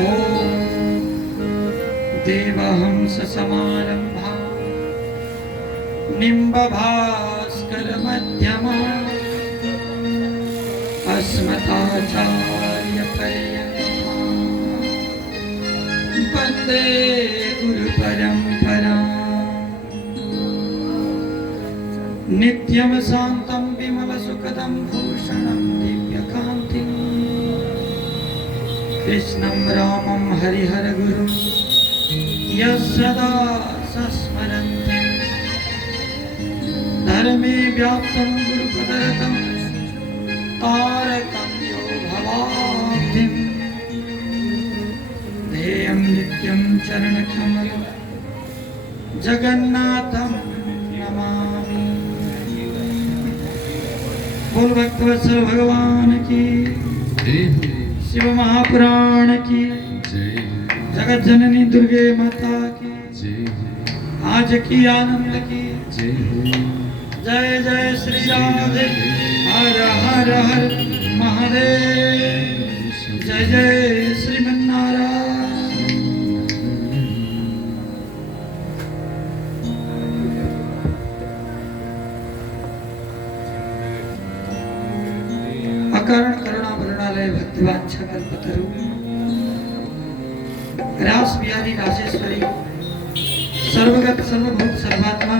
ओम देवहंस समारंभा निम्बभास्कर मध्यमा अस्मदाचार्य पर्यन्ता वन्दे गुरु परंपरा नित्यं शान्तं विमल सुखदं भूषणं दिव्यकान्तिं कृष्णं रामं हरिहर गुरुं यः सदा सस्मरन्ति धर्मे व्याप्तं गुरुपदरतं तारकं यो भवाब्धिं ध्येयं नित्यं चरणकमलं जगन्नाथं नमामि। बोल भक्तवत्सल भगवान की, शिव महापुराण की, जगत जननी दुर्गे माता की, आज की आनंद की, जय जय श्री राधे, हर हर हर महादेव, जय जय श्रीमन्नारायण। अकारण करुणा वरुणालय भक्तिवांछा कल्पतरु रास बिहारी राजेश्वरी सर्वगत सर्वभूत सर्वात्मा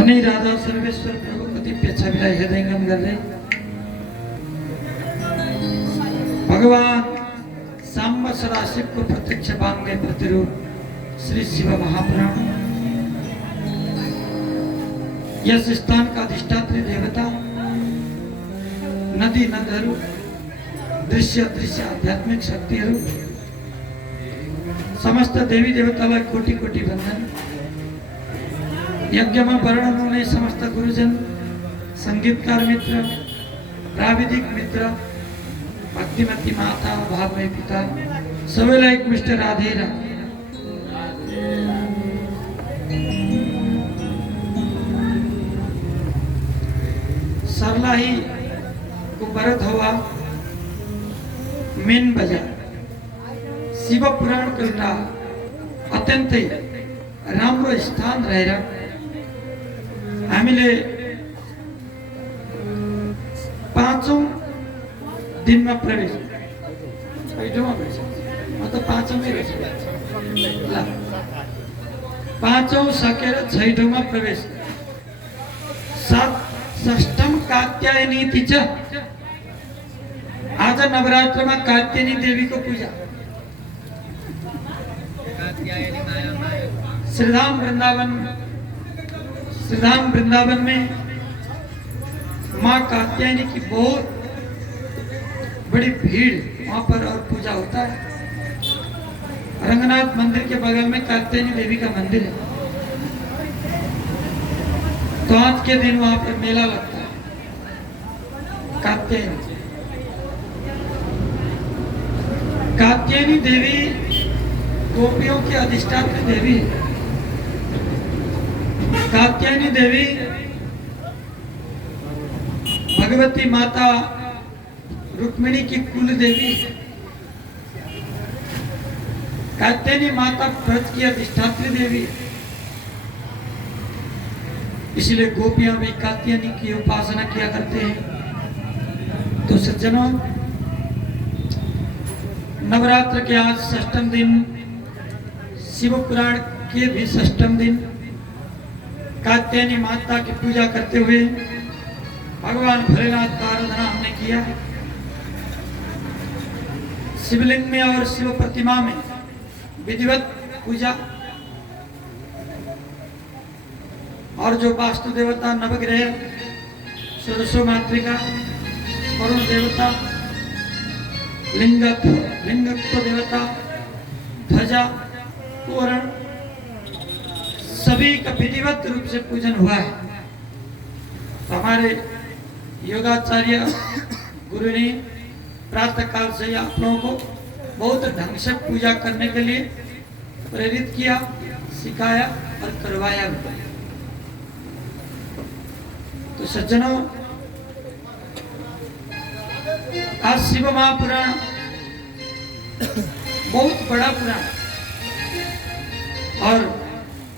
उन्हीं राधा सर्वेश्वर प्रभु को दिव्य छविलाई हृदयंगम कर रहे भगवान सांब सदाशिव को प्रत्यक्ष बांगे प्रतिरूप श्री शिव महापुराण। यह स्थान का अधिष्ठात्री देवता नदी नदहरू दृश्य दृश्य आध्यात्मिक शक्तिहरू समस्त देवी देवतालाई कोटि कोटि वंदन। यज्ञ में वर्णन हुने समस्त गुरुजन, संगीतकार मित्र, प्राविधिक मित्र, भक्तिमती माता, भावमय पिता सबैलाई एकमुष्ट राधे राधे। सर्लाही को भरत हुआ मेन बजार शिव पुराण एउटा अत्यन्तै राम्रो स्थान रहेर हामीले पाँचौं दिनमा प्रवेश छैटौँमा भएछ म त पाँचौँमै रहेछ ल पाँचौं सकेर छैटौँमा प्रवेश षष्ठम कात्यायनी तिज आज नवरात्रमा कात्यायनी देवी को पूजा श्रीधाम वृंदावन में माँ कात्यायनी की बहुत बड़ी भीड़ वहां पर और पूजा होता है। रंगनाथ मंदिर के बगल में कात्यायनी देवी का मंदिर है, तो आज के दिन वहां पर मेला लगता है। कात्यायनी देवी गोपियों की अधिष्ठात्री देवी है। कात्यायनी देवी भगवती माता रुक्मिणी की कुल देवी है। कात्यायनी माता व्रत की अधिष्ठात्री देवी है, इसलिए गोपियां भी कात्यायनी की उपासना किया करते हैं। तो सज्जनों, नवरात्र के आज षष्ठम दिन, शिव पुराण के भी षष्ठम दिन कात्यायनी माता की पूजा करते हुए भगवान भोलेनाथ का आराधना हमने किया। शिवलिंग में और शिव प्रतिमा में विधिवत पूजा, और जो वास्तु देवता नवग्रह, षोडशो मातृका, वरुण देवता, लिंगत्व देवता, ध्वजा, तोरण सभी का विधिवत रूप से पूजन हुआ है। तो हमारे योगाचार्य गुरु ने प्रातः काल से आप लोगों को बहुत ढंग से पूजा करने के लिए प्रेरित किया, सिखाया और करवाया भी। तो सज्जनों, आज शिव महापुराण बहुत बड़ा पुराण, और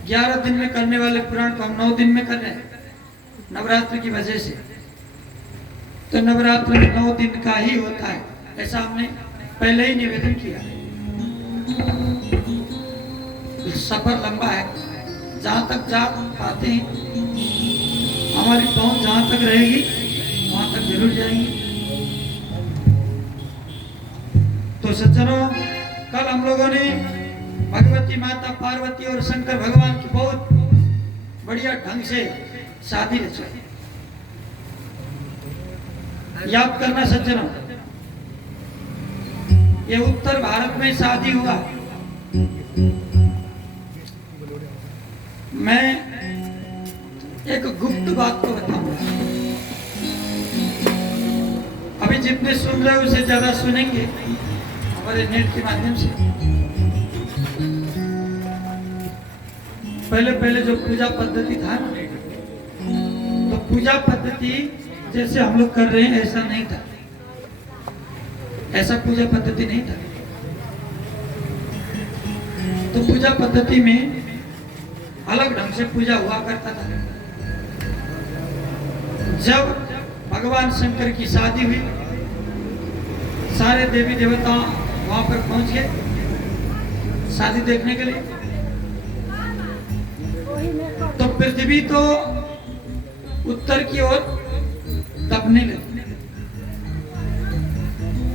11 दिन में करने वाले पुराण को हम 9 दिन में कर रहे हैं नवरात्र की वजह से। तो नवरात्र में 9 दिन का ही होता है, ऐसा हमने पहले ही निवेदन किया। सफर लंबा है, जहां तक जा पाते हैं, हमारी पहुंच जहां तक रहेगी वहां तक जरूर जाएंगे। तो सज्जनों, कल हम लोगों ने भगवती माता पार्वती और शंकर भगवान की बहुत बढ़िया ढंग से शादी रचाई। याद करना सज्जनों, ये उत्तर भारत में शादी हुआ। मैं एक गुप्त बात को बताऊंगा, अभी जितने सुन रहे हो उससे ज्यादा सुनेंगे हमारे नेट के माध्यम से। पहले पहले जो पूजा पद्धति था ना, तो पूजा पद्धति जैसे हम लोग कर रहे हैं ऐसा नहीं था, ऐसा पूजा पद्धति नहीं था। तो पूजा पद्धति में अलग ढंग से पूजा हुआ करता था। जब भगवान शंकर की शादी हुई, सारे देवी देवता वहां पर पहुंच गए शादी देखने के लिए। तो पृथ्वी तो उत्तर की ओर दबने लगी।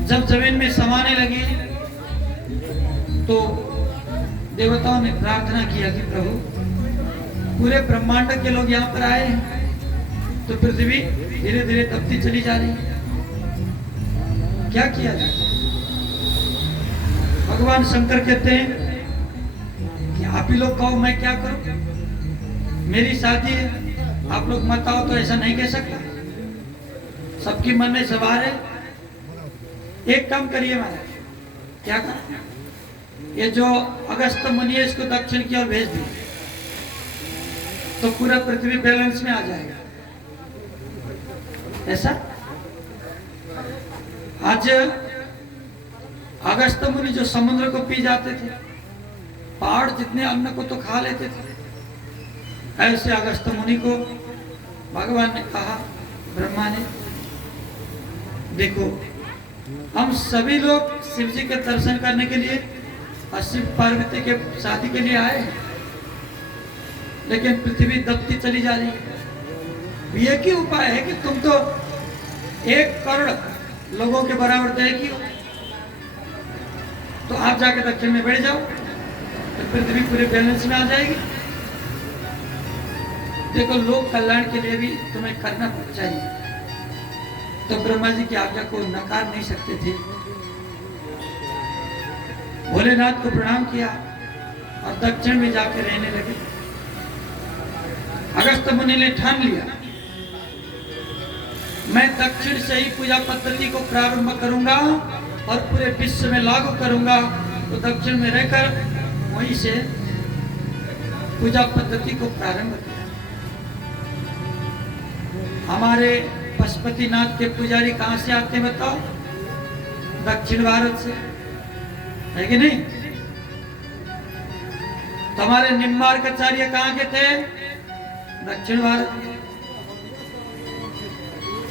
जब जमीन में समाने लगी तो देवताओं ने प्रार्थना किया कि प्रभु, पूरे ब्रह्मांड के लोग यहाँ पर आए हैं, तो पृथ्वी धीरे धीरे दबती चली जा रही है, क्या किया जाए? भगवान शंकर कहते हैं कि आप ही लोग कहो, मैं क्या करूं? मेरी शादी है, आप लोग मत आओ तो ऐसा नहीं कह सकता। सबकी मन में सवार है। एक काम करिए महाराज, क्या करें? ये जो अगस्त मुनि है इसको दक्षिण की ओर भेज दिए तो पूरा पृथ्वी बैलेंस में आ जाएगा। ऐसा आज अगस्त मुनि जो समुद्र को पी जाते थे, पहाड़ जितने अन्न को तो खा लेते थे, ऐसे अगस्त मुनि को भगवान ने कहा, ब्रह्मा ने, देखो हम सभी लोग शिव जी के दर्शन करने के लिए और शिव पार्वती के शादी के लिए आए, लेकिन पृथ्वी दबती चली जा रही है। ये क्या उपाय है कि तुम तो 1 करोड़ लोगों के बराबर देगी हो, तो आप जाके दक्षिण में बैठ जाओ तो पृथ्वी पूरे बैलेंस में आ जाएगी। देखो, लोक कल्याण के लिए भी तुम्हें करना चाहिए। तो ब्रह्मा जी की आज्ञा को नकार नहीं सकते थे। भोलेनाथ को प्रणाम किया और दक्षिण में जाके रहने लगे। अगस्त मुनि ने ठान लिया, मैं दक्षिण से ही पूजा पद्धति को प्रारंभ करूंगा और पूरे विश्व में लागू करूंगा। तो दक्षिण में रहकर वहीं से पूजा पद्धति को प्रारंभ किया। हमारे पशुपतिनाथ के पुजारी कहां से आते हैं बताओ? दक्षिण भारत से, है कि नहीं? तो हमारे निम्बार्काचार्य कहां के थे? दक्षिण भारत के।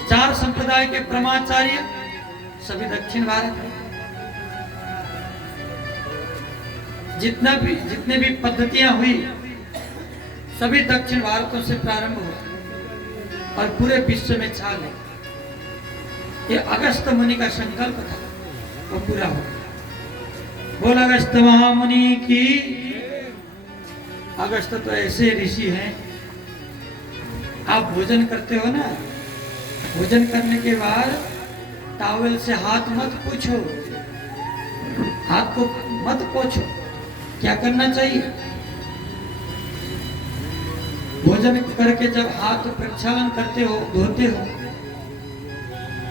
4 संप्रदाय के ब्रह्माचार्य सभी दक्षिण भारत के। जितने भी पद्धतियां हुई सभी दक्षिण भारतों से प्रारंभ हुआ और पूरे विश्व में छा गए। ये अगस्त मुनि का संकल्प था, वो पूरा हो गया। बोल अगस्त महामुनि की। अगस्त तो ऐसे ऋषि हैं, आप भोजन करते हो ना, भोजन करने के बाद टॉवेल से हाथ मत पोंछो, हाथ को मत पोंछो। क्या करना चाहिए? भोजन करके जब हाथ प्रक्षालन करते हो, धोते हो,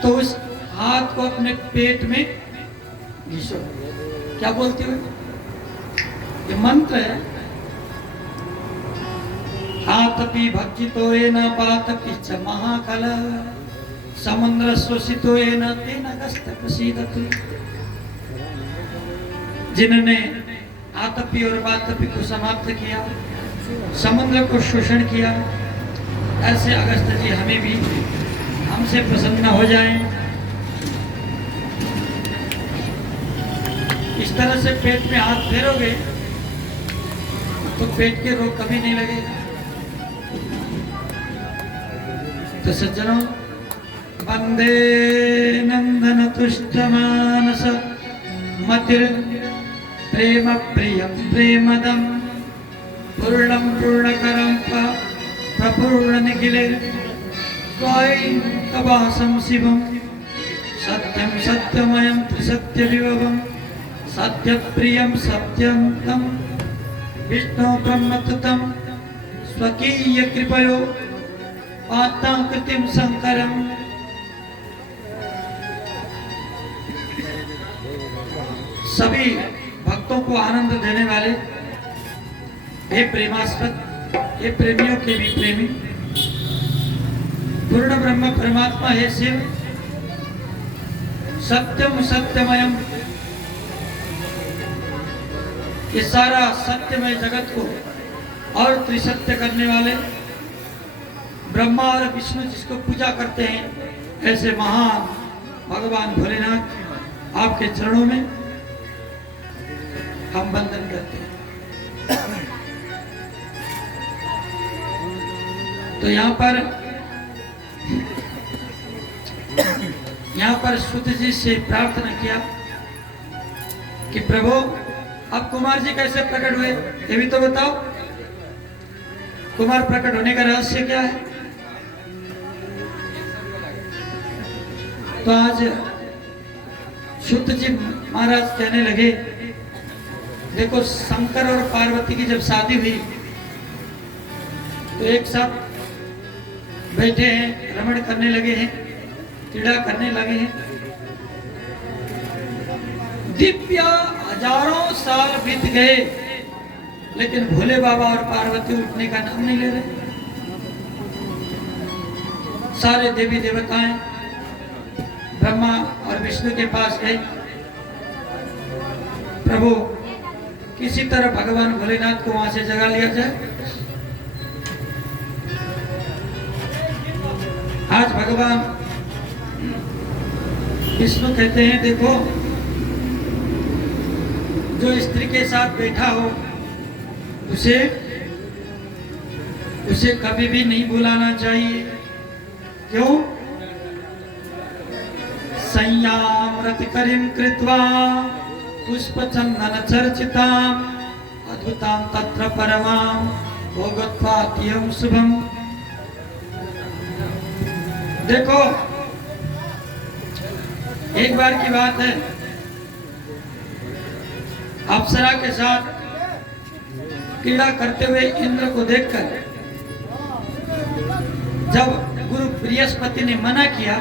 तो उस हाथ को अपने पेट में घिसो। क्या बोलते हो? ये मंत्र है। आतपि भक्षितो येन पातपि च महाकल समुद्र शोषितो येन तेन अगस्त प्रसीदतु। जिन्होंने आतपी और वातपी को समाप्त किया, समुद्र को शोषण किया, ऐसे अगस्त जी हमें भी हमसे प्रसन्न हो जाएं। इस तरह से पेट में हाथ फेरोगे तो पेट के रोग कभी नहीं लगेगा। तो सज्जनों, वंदे नंदन तुष्ट मानस मतिर प्रेम प्रियम प्रेमदम पूर्णम पूर्णकरम प्रपूर्ण निखिले कवासम शिवम सत्यम सत्यमयम त्रिसत्य विभवम सत्य प्रियम सत्यंतम विष्णु ब्रह्मतुतम स्वकीय कृपयो पाताकृतिम शंकरम। सभी भक्तों को आनंद देने वाले हे प्रेमास्पद, हे प्रेमियों के भी प्रेमी, पूर्ण ब्रह्म परमात्मा हे शिव, सत्यम सत्यमयम, ये सारा सत्यमय जगत को और त्रिसत्य करने वाले ब्रह्मा और विष्णु जिसको पूजा करते हैं, ऐसे महान भगवान भोलेनाथ आपके चरणों में हम वंदन करते हैं। तो यहाँ पर सूत जी से प्रार्थना किया कि प्रभु अब कुमार जी कैसे प्रकट हुए, ये भी तो बताओ। कुमार प्रकट होने का रहस्य क्या है? तो आज सूत जी महाराज कहने लगे, देखो शंकर और पार्वती की जब शादी हुई तो एक साथ बैठे हैं, रमण करने लगे हैं, क्रीड़ा करने लगे हैं। दिव्य हजारों साल बीत गए, लेकिन भोले बाबा और पार्वती उठने का नाम नहीं ले रहे। सारे देवी देवताएं ब्रह्मा और विष्णु के पास गए, प्रभु किसी तरह भगवान भोलेनाथ को वहां से जगा लिया जाए। आज भगवान विष्णु कहते हैं, देखो जो स्त्री के साथ बैठा हो उसे कभी भी नहीं बुलाना चाहिए। क्यों? संयामृत करीम कृत्वा पुष्प चंदन चर्चिताम अद्भुताम तत्र परमाम भोगत्वात्यम शुभम। देखो एक बार की बात है, अप्सरा के साथ क्रीड़ा करते हुए इंद्र को देखकर जब गुरु बृहस्पति ने मना किया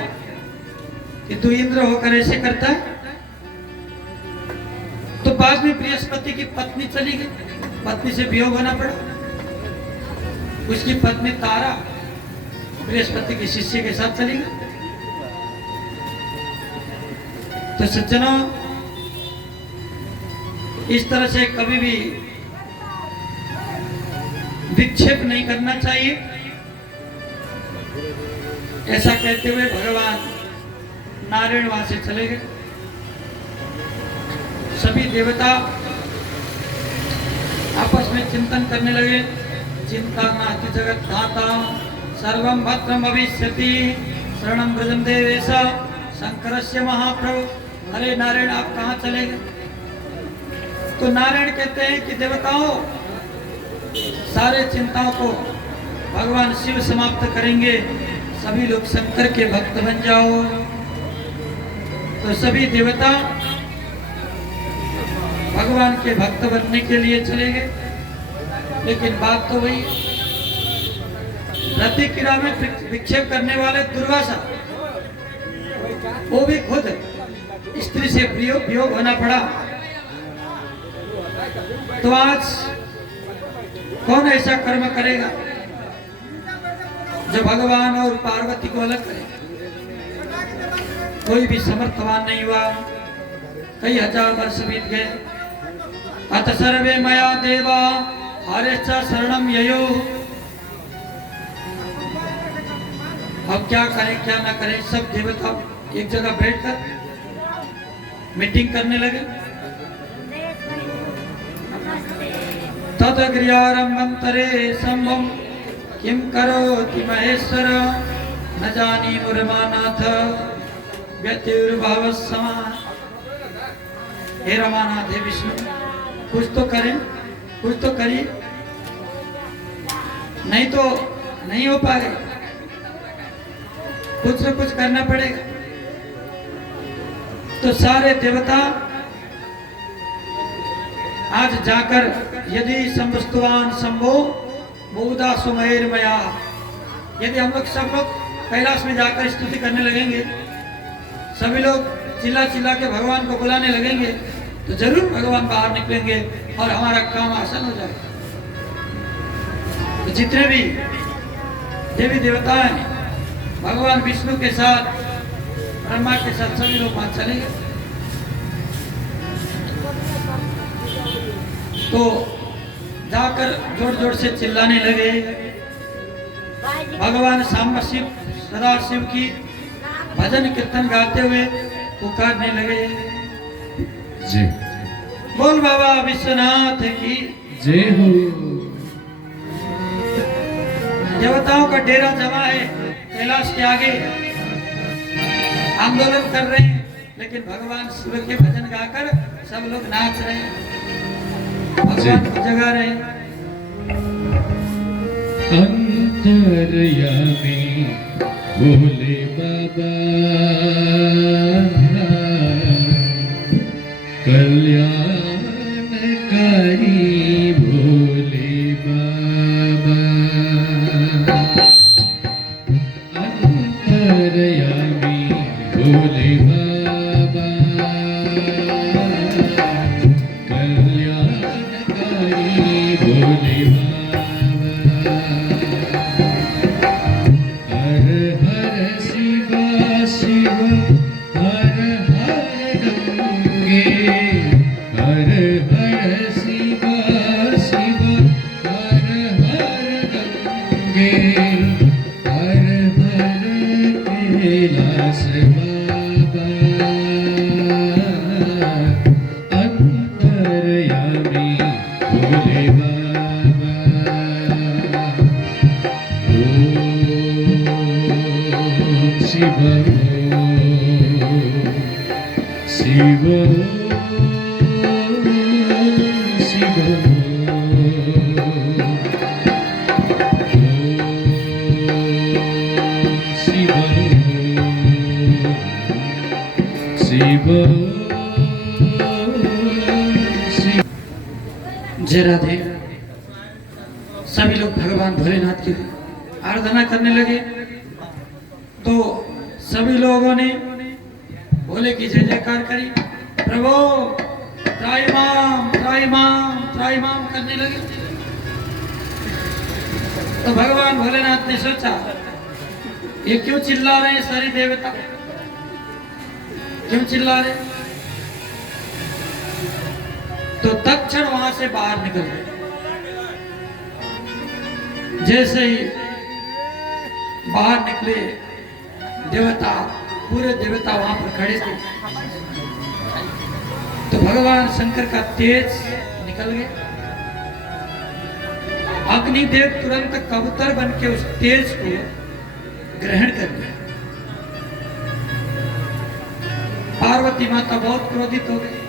कि तू इंद्र होकर ऐसे करता है, तो बाद में बृहस्पति की पत्नी चली गई, पत्नी से वियोग होना पड़ा। उसकी पत्नी तारा बृहस्पति के शिष्य के साथ चली गई। तो सज्जनों, इस तरह से कभी भी विक्षेप नहीं करना चाहिए। ऐसा कहते हुए भगवान नारायण वहां से चले गए। सभी देवता आपस में चिंतन करने लगे। चिंता नास्ति जगत धाता सर्वं भद्रं भविष्यति शरणं व्रजं देवेश शंकरस्य महाप्रभु। अरे नारायण, आप कहाँ चले गए? तो नारायण कहते हैं कि देवताओं, सारे चिंताओं को भगवान शिव समाप्त करेंगे, सभी लोग शंकर के भक्त बन जाओ। तो सभी देवता भगवान के भक्त बनने के लिए चले गए। लेकिन बात तो वही, रति क्रीड़ा में विक्षेप करने वाले दुर्वासा, वो भी खुद स्त्री से वियोग होना पड़ा। तो आज कौन ऐसा कर्म करेगा जो भगवान और पार्वती को अलग करे? कोई भी समर्थवान नहीं हुआ। कई हजार वर्ष बीत गए, अत सर्वे मया देवा हरेश्च शरणम ययो। अब क्या करें क्या ना करें, सब देवता एक जगह बैठकर मीटिंग करने लगे। तदग्र्यारम्भन्तरे सम्भवं किं करोति महेश्वर न जानी रमानाथ व्यतिर्भाव समान। हे रमानाथ, हे विष्णु, कुछ तो करें, कुछ तो करिए, नहीं तो नहीं हो पाएगा, कुछ न कुछ करना पड़ेगा। तो सारे देवता आज जाकर यदि संवस्तुवान संभो बहुधा सुमैर्मया, यदि हम लोग सब लोग कैलाश में जाकर स्तुति करने लगेंगे, सभी लोग चिल्ला चिल्ला के भगवान को बुलाने लगेंगे, तो जरूर भगवान बाहर निकलेंगे और हमारा काम आसान हो जाएगा। तो जितने भी देवी देवता हैं भगवान विष्णु के साथ, ब्रह्मा के साथ, सभी लोग वहां चलेंगे। तो जाकर जोर जोर से चिल्लाने लगे, भगवान सांब शिव सदा शिव की भजन कीर्तन गाते हुए पुकारने लगे। जी बोल बाबा विश्वनाथ की जय हो। देवताओं का डेरा जमा है कैलाश के आगे, आंदोलन कर रहे हैं, लेकिन भगवान शिव के भजन गाकर सब लोग नाच रहे हैं, भगवान को जगा रहे हैं। अंतर्यामी भोले बाबा कल्याणकारी भोले बाबा, अंतर्यामी भोले बाबा कल्याणकारी भोले बाबा। हर हर शिव शिव हर हर गंगे, हर हर शिव शिव हर हर गंगे, हर हर कैलाश बाबा, अंतर्यामी भोले बाबा। ओम शिव शिव शिव शिव शिव शिव। जय राधे। सभी लोग भगवान भोलेनाथ की आराधना करने लगे। तो सभी लोगों ने भोले की जय जयकार करी, प्रभु त्राहिमाम त्राहिमाम त्राहिमाम करने लगे। तो भगवान भोलेनाथ ने सोचा, ये क्यों चिल्ला रहे हैं सारे देवता, क्यों चिल्ला रहे? तो तत्क्षण वहां से बाहर निकल गए। जैसे ही बाहर निकले देवता, पूरे देवता वहां पर खड़े थे, तो भगवान शंकर का तेज निकल गया। अग्निदेव तुरंत कबूतर बन के उस तेज को ग्रहण कर लिया। पार्वती माता बहुत क्रोधित हो गई।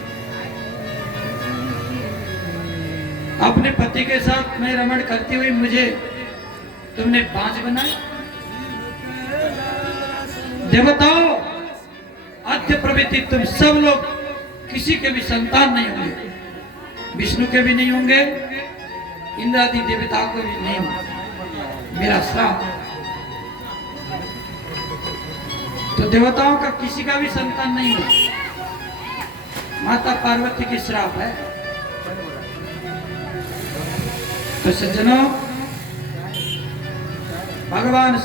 अपने पति के साथ मैं रमण करती हुई मुझे तुमने बांझ बनाया। देवताओं, आद्य प्रवृत्ति तुम सब लोग किसी के भी संतान नहीं होंगे, विष्णु के भी नहीं होंगे, इंद्रादि देवताओं को भी नहीं होंगे, मेरा श्राप। तो देवताओं का किसी का भी संतान नहीं होगा, माता पार्वती की श्राप है। तो सज्जनों, भगवान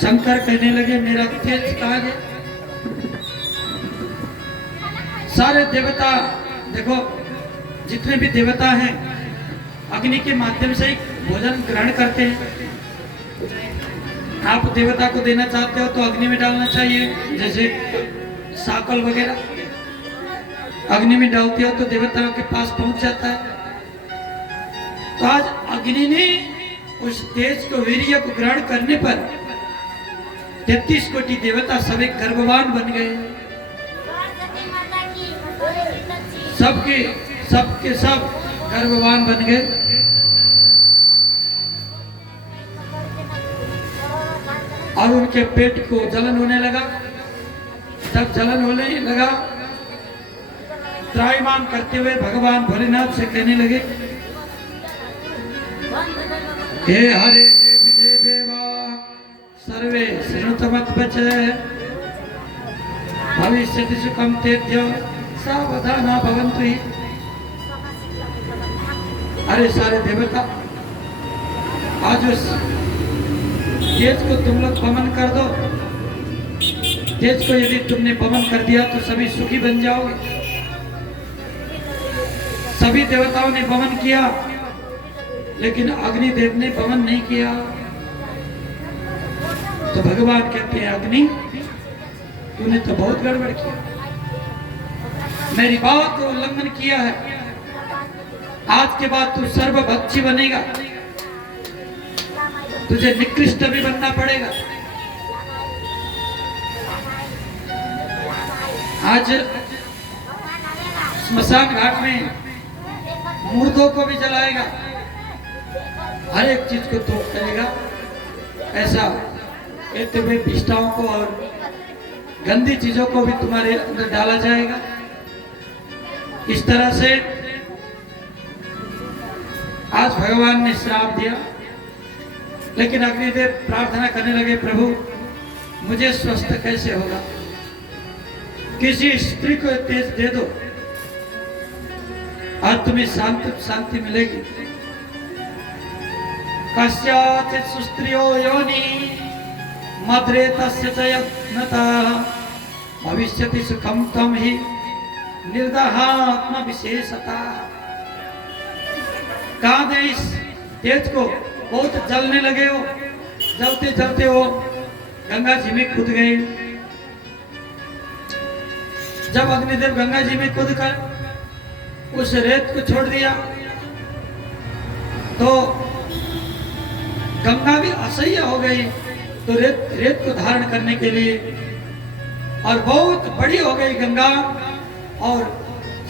शंकर कहने लगे, मेरा तेज कहाँ गया? सारे देवता देखो, जितने भी देवता हैं अग्नि के माध्यम से ही भोजन ग्रहण करते हैं। आप देवता को देना चाहते हो तो अग्नि में डालना चाहिए, जैसे साकल वगैरह अग्नि में डालते हो तो देवताओं के पास पहुंच जाता है। तो आज अग्नि ने उस तेज को, वीर्य को ग्रहण करने पर 33 कोटि देवता सभी गर्भवान बन गए। सबके सब गर्भवान बन गए। और उनके पेट को जलन होने लगा। जब जलन होने लगा, त्राहिमाम करते हुए भगवान भोलेनाथ से कहने लगे, हे हरे हे विजय देवा सर्वे शृणुतमत बचे भविष्यति सुखम तेभ्यो सावधाना भवन्तु हि। अरे सारे देवता, आज उस तेज को तुम लोग पवन कर दो। तेज को यदि तुमने पवन कर दिया तो सभी सुखी बन जाओगे। सभी देवताओं ने पवन किया, लेकिन अग्निदेव ने पवन नहीं किया। तो भगवान कहते हैं, अग्नि तूने तो बहुत गड़बड़ किया, मेरी बात को उल्लंघन किया है। आज के बाद तू सर्वभक्षी बनेगा, तुझे निकृष्ट भी बनना पड़ेगा। आज स्मशान घाट में मुर्दों को भी जलाएगा, हर एक चीज को तोड़ करेगा। ऐसा कहते हुए विष्टाओं को और गंदी चीजों को भी तुम्हारे अंदर डाला जाएगा। इस तरह से आज भगवान ने श्राप दिया। लेकिन अग्निदेव प्रार्थना करने लगे, प्रभु मुझे स्वस्थ कैसे होगा, किसी स्त्री को तेज दे दो और तुम्हें शांति मिलेगी। कस्याचित् सुस्त्रियो योनि मद्रे तस्य च यत्नता भविष्यति सुखम तम हि निर्दहात्म विशेषता। कहा दे इस तेज को, बहुत जलने लगे हो, जलते जलते हो गंगा जी में कूद गए। जब अग्निदेव गंगा जी में कूद कर उस रेत को छोड़ दिया तो गंगा भी असह्य हो गई। तो रेत को धारण करने के लिए, और बहुत बड़ी हो गई गंगा, और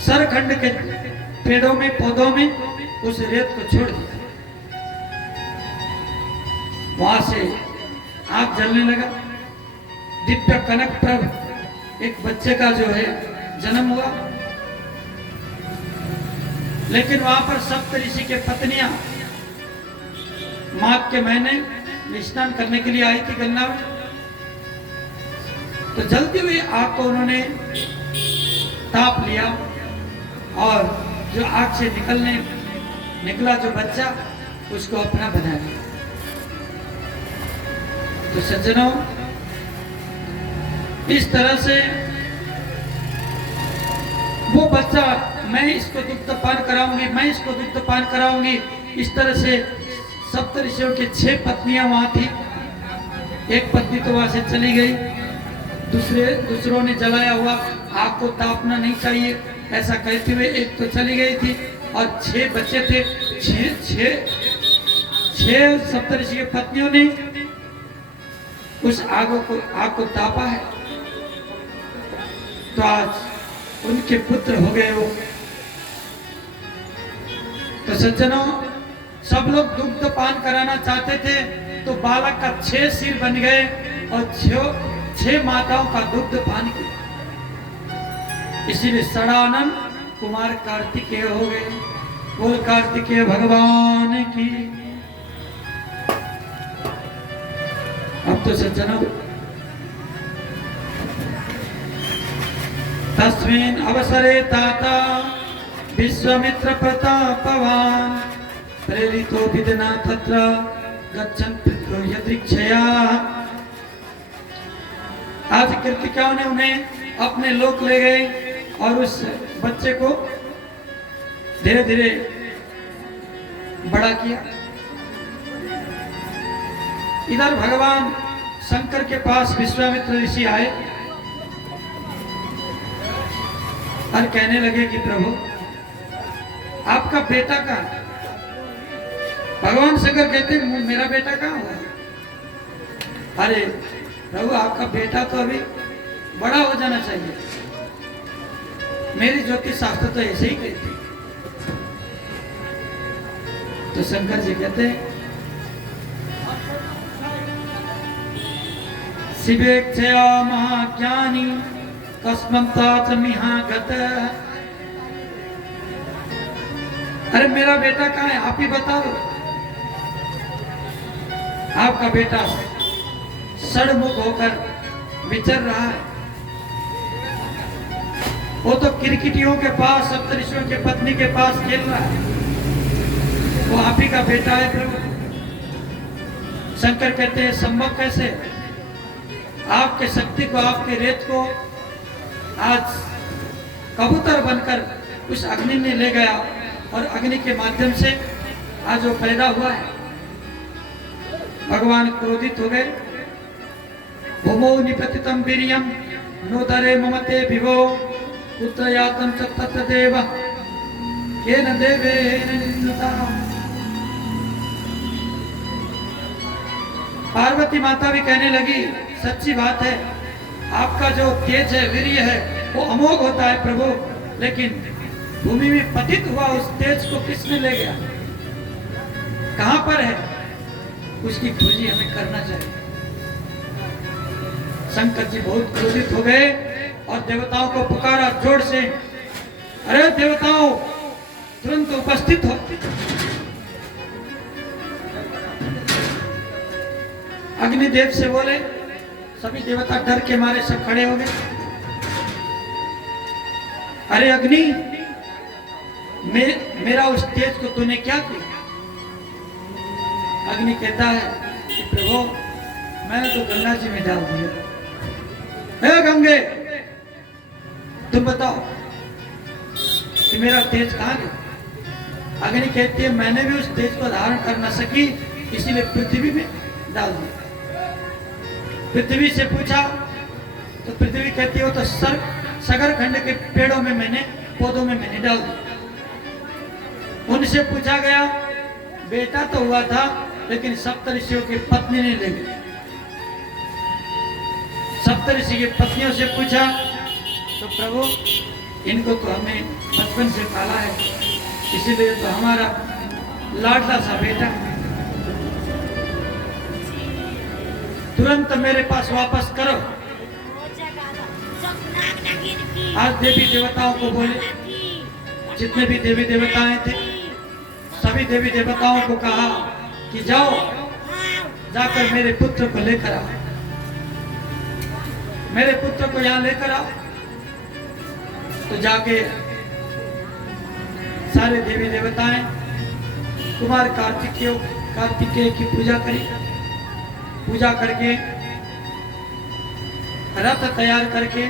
सरखंड के पेड़ों में पौधों में उस रेत को छोड़ दिया। वहां से आग जलने लगा। दिव्य कनक प्रभ एक बच्चे का जो है जन्म हुआ। लेकिन वहां पर सप्त ऋषि के पत्नियां माघ के महीने स्नान करने के लिए आई थी गंगा में। तो जलती हुई आग को उन्होंने ताप लिया, और जो आग से निकला जो बच्चा, उसको अपना बना लिया। तो सज्जनों, इस तरह से वो बच्चा, मैं इसको दुग्ध पान कराऊंगी, मैं इसको दुग्ध पान कराऊंगी, इस तरह से सप्त ऋषियों की 6 पत्नियां वहां थी। एक पत्नी तो वहां से चली गई, दूसरों ने जलाया हुआ आग को तापना नहीं चाहिए ऐसा कहते हुए एक तो चली गई थी, और 6 बच्चे थे। 6 सप्तऋषि की पत्नियों ने उस आग को तापा है। तो आज उनके पुत्र हो गए वो। तो सज्जनों, सब लोग दुग्ध पान कराना चाहते थे, तो बालक का 6 सिर बन गए और 6 माताओं का दुग्ध पान किया। इसीलिए सड़ानन कुमार कार्तिकेय हो गए। बोल कार्तिकेय भगवान की। अब तो सज्जनों, तस्मिन् अवसरे ताता विश्वामित्र प्रतापवान प्रेरितो विदना तत्र गच्छन् पितरो यदृच्छया। आज कृतिकाओं ने उन्हें अपने लोक ले गए और उस बच्चे को धीरे धीरे बड़ा किया। इधर भगवान शंकर के पास विश्वामित्र ऋषि आए और कहने लगे कि प्रभु आपका बेटा कहाँ है? भगवान शंकर कहते मेरा बेटा कहाँ हुआ? अरे प्रभु आपका बेटा तो अभी बड़ा हो जाना चाहिए, मेरी ज्योतिष शास्त्र तो ऐसे ही कहती। तो शंकर जी कहते हैं शिवेक्षया महाज्ञानी कस्मंतात मिहागत। अरे मेरा बेटा कहाँ है, आप ही बता दो। आपका बेटा सड़मुख होकर विचर रहा है, वो तो किरकिटियों के पास, सप्तऋषियों के पत्नी के पास खेल रहा है, वो आप ही का बेटा है प्रभु। शंकर कहते हैं संभव कैसे? आपके शक्ति को, आपके रेत को आज कबूतर बनकर उस अग्नि ने ले गया और अग्नि के माध्यम से आज वो पैदा हुआ है। भगवान क्रोधित हो गए। भूमो निपतितम वीर्यम नोदरे ममते विभो पुत्रयातम च तत्तदेव केन देवेन निन्दताम्। पार्वती माता भी कहने लगी सच्ची बात है, आपका जो तेज है, वीर्य है, वो अमोघ होता है प्रभु, लेकिन भूमि में पतित हुआ उस तेज को किसने ले गया, कहां पर है, उसकी खोजी हमें करना चाहिए। शंकर जी बहुत क्रोधित हो गए और देवताओं को पुकारा जोर से, अरे देवताओं तुरंत उपस्थित हो। अग्निदेव से बोले, सभी देवता डर के मारे सब खड़े हो गए। अरे अग्नि, मेरा उस तेज को तूने क्या किया? अग्नि कहता है कि प्रभु मैंने तो गंगा जी में डाल दिया। हे गंगे, तुम बताओ कि मेरा तेज कहां गया? अग्नि कहती है मैंने भी उस तेज को धारण कर न सकी, इसीलिए पृथ्वी में डाल दिया। पृथ्वी से पूछा तो पृथ्वी कहती है वो तो सगर खंड के पेड़ों में मैंने, पौधों में मैंने डाल दिया। उनसे पूछा गया बेटा तो हुआ था, लेकिन सप्तऋषियों की पत्नी ने ले गई। सप्तऋषि की पत्नियों से पूछा तो प्रभु इनको तो हमने बचपन से पाला है, इसीलिए तो हमारा लाडला सा बेटा, तुरंत मेरे पास वापस करो। आज देवी देवताओं को बोले, जितने भी देवी देवताएं थे सभी देवी देवताओं को कहा कि जाओ जाकर मेरे पुत्र को लेकर आओ, मेरे पुत्र को यहाँ लेकर आओ। तो जाके सारे देवी देवताएं कुमार कार्तिकेय की पूजा करी। पूजा करके रथ तैयार करके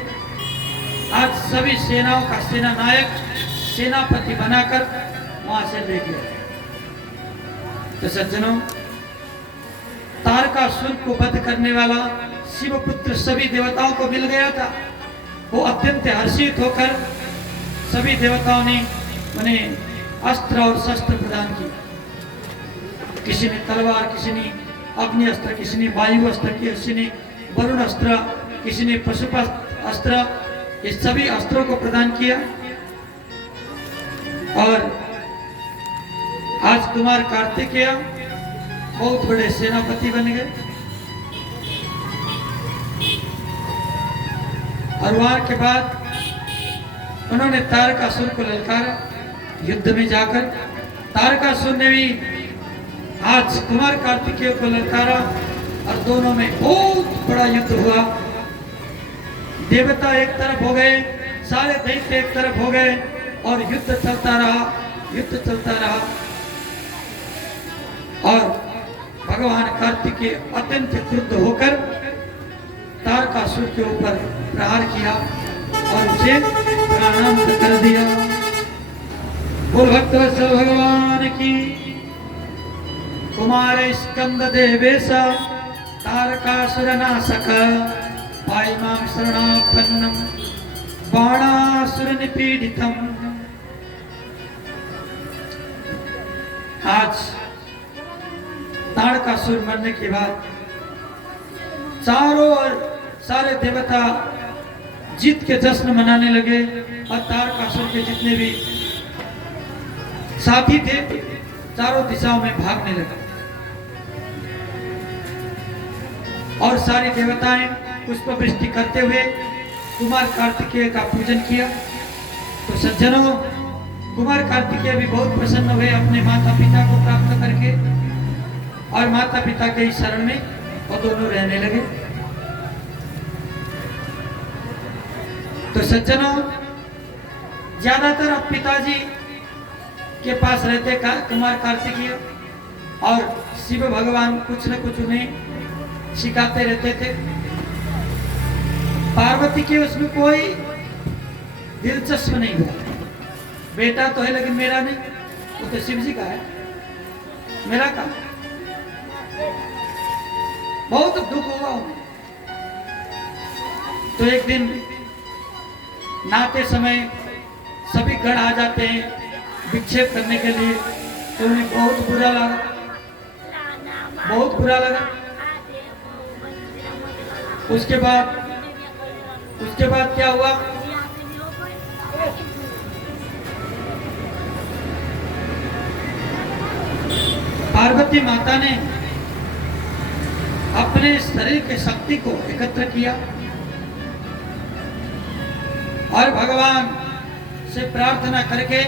आज सभी सेनाओं का सेना नायक, सेनापति बनाकर वहां से ले गए। तो सज्जनों, तारकासुर को वध करने वाला शिवपुत्र सभी देवताओं को मिल गया था। वो अत्यंत हर्षित होकर सभी देवताओं ने उन्हें अस्त्र और शस्त्र प्रदान किए। किसी ने तलवार, किसी ने अग्नि अस्त्र, किसी ने वायु अस्त्र, किसी ने वरुण अस्त्र, किसी ने पशुपत अस्त्र, ये सभी अस्त्रों को प्रदान किया। और आज कुमार कार्तिकेय बहुत बड़े सेनापति बन गए। और वार के बाद उन्होंने तारकासुर को ललकारा। युद्ध में जाकर तारकासुर ने भी आज कुमार कार्तिकेय को ललकारा और दोनों में बहुत बड़ा युद्ध हुआ। देवता एक तरफ हो गए, सारे दैत्य एक तरफ हो गए और युद्ध चलता रहा, युद्ध चलता रहा। और भगवान कार्तिकेय अत्यंत क्रुद्ध होकर तारकासुर के ऊपर प्रहार किया और उसे प्राणांत कर दिया। बोल भक्तवत्सल भगवान की। कुमार स्कंद देवेश तारकासुर नाशक पाई मां शरणापन्नम बाणासुर निपीडितम। आज तारकासुर मरने के बाद चारों ओर सारे देवता जीत के जश्न मनाने लगे और तारकासुर के जितने भी साथी थे चारों दिशाओं में भागने लगे और सारी देवताएं पुष्प वृष्टि करते हुए कुमार कार्तिकेय का पूजन किया। तो सज्जनों, कुमार कार्तिकेय भी बहुत प्रसन्न हुए अपने माता पिता को प्राप्त करके और माता पिता के ही शरण में वो दोनों रहने लगे। तो सज्जनों, ज्यादातर अब पिताजी के पास रहते कुमार कार्तिकेय और शिव भगवान कुछ न कुछ उन्हें सिखाते रहते थे। पार्वती के उसमें कोई दिलचस्प नहीं हुआ। बेटा तो है लेकिन मेरा नहीं, वो तो शिव जी का है, मेरा का। बहुत दुख हुआ उन्हें। तो एक दिन नहाते समय सभी गण आ जाते हैं विक्षेप करने के लिए, तो उन्हें बहुत बुरा लगा, बहुत बुरा लगा। उसके बाद क्या हुआ? पार्वती माता ने अपने शरीर के शक्ति को एकत्र किया और भगवान से प्रार्थना करके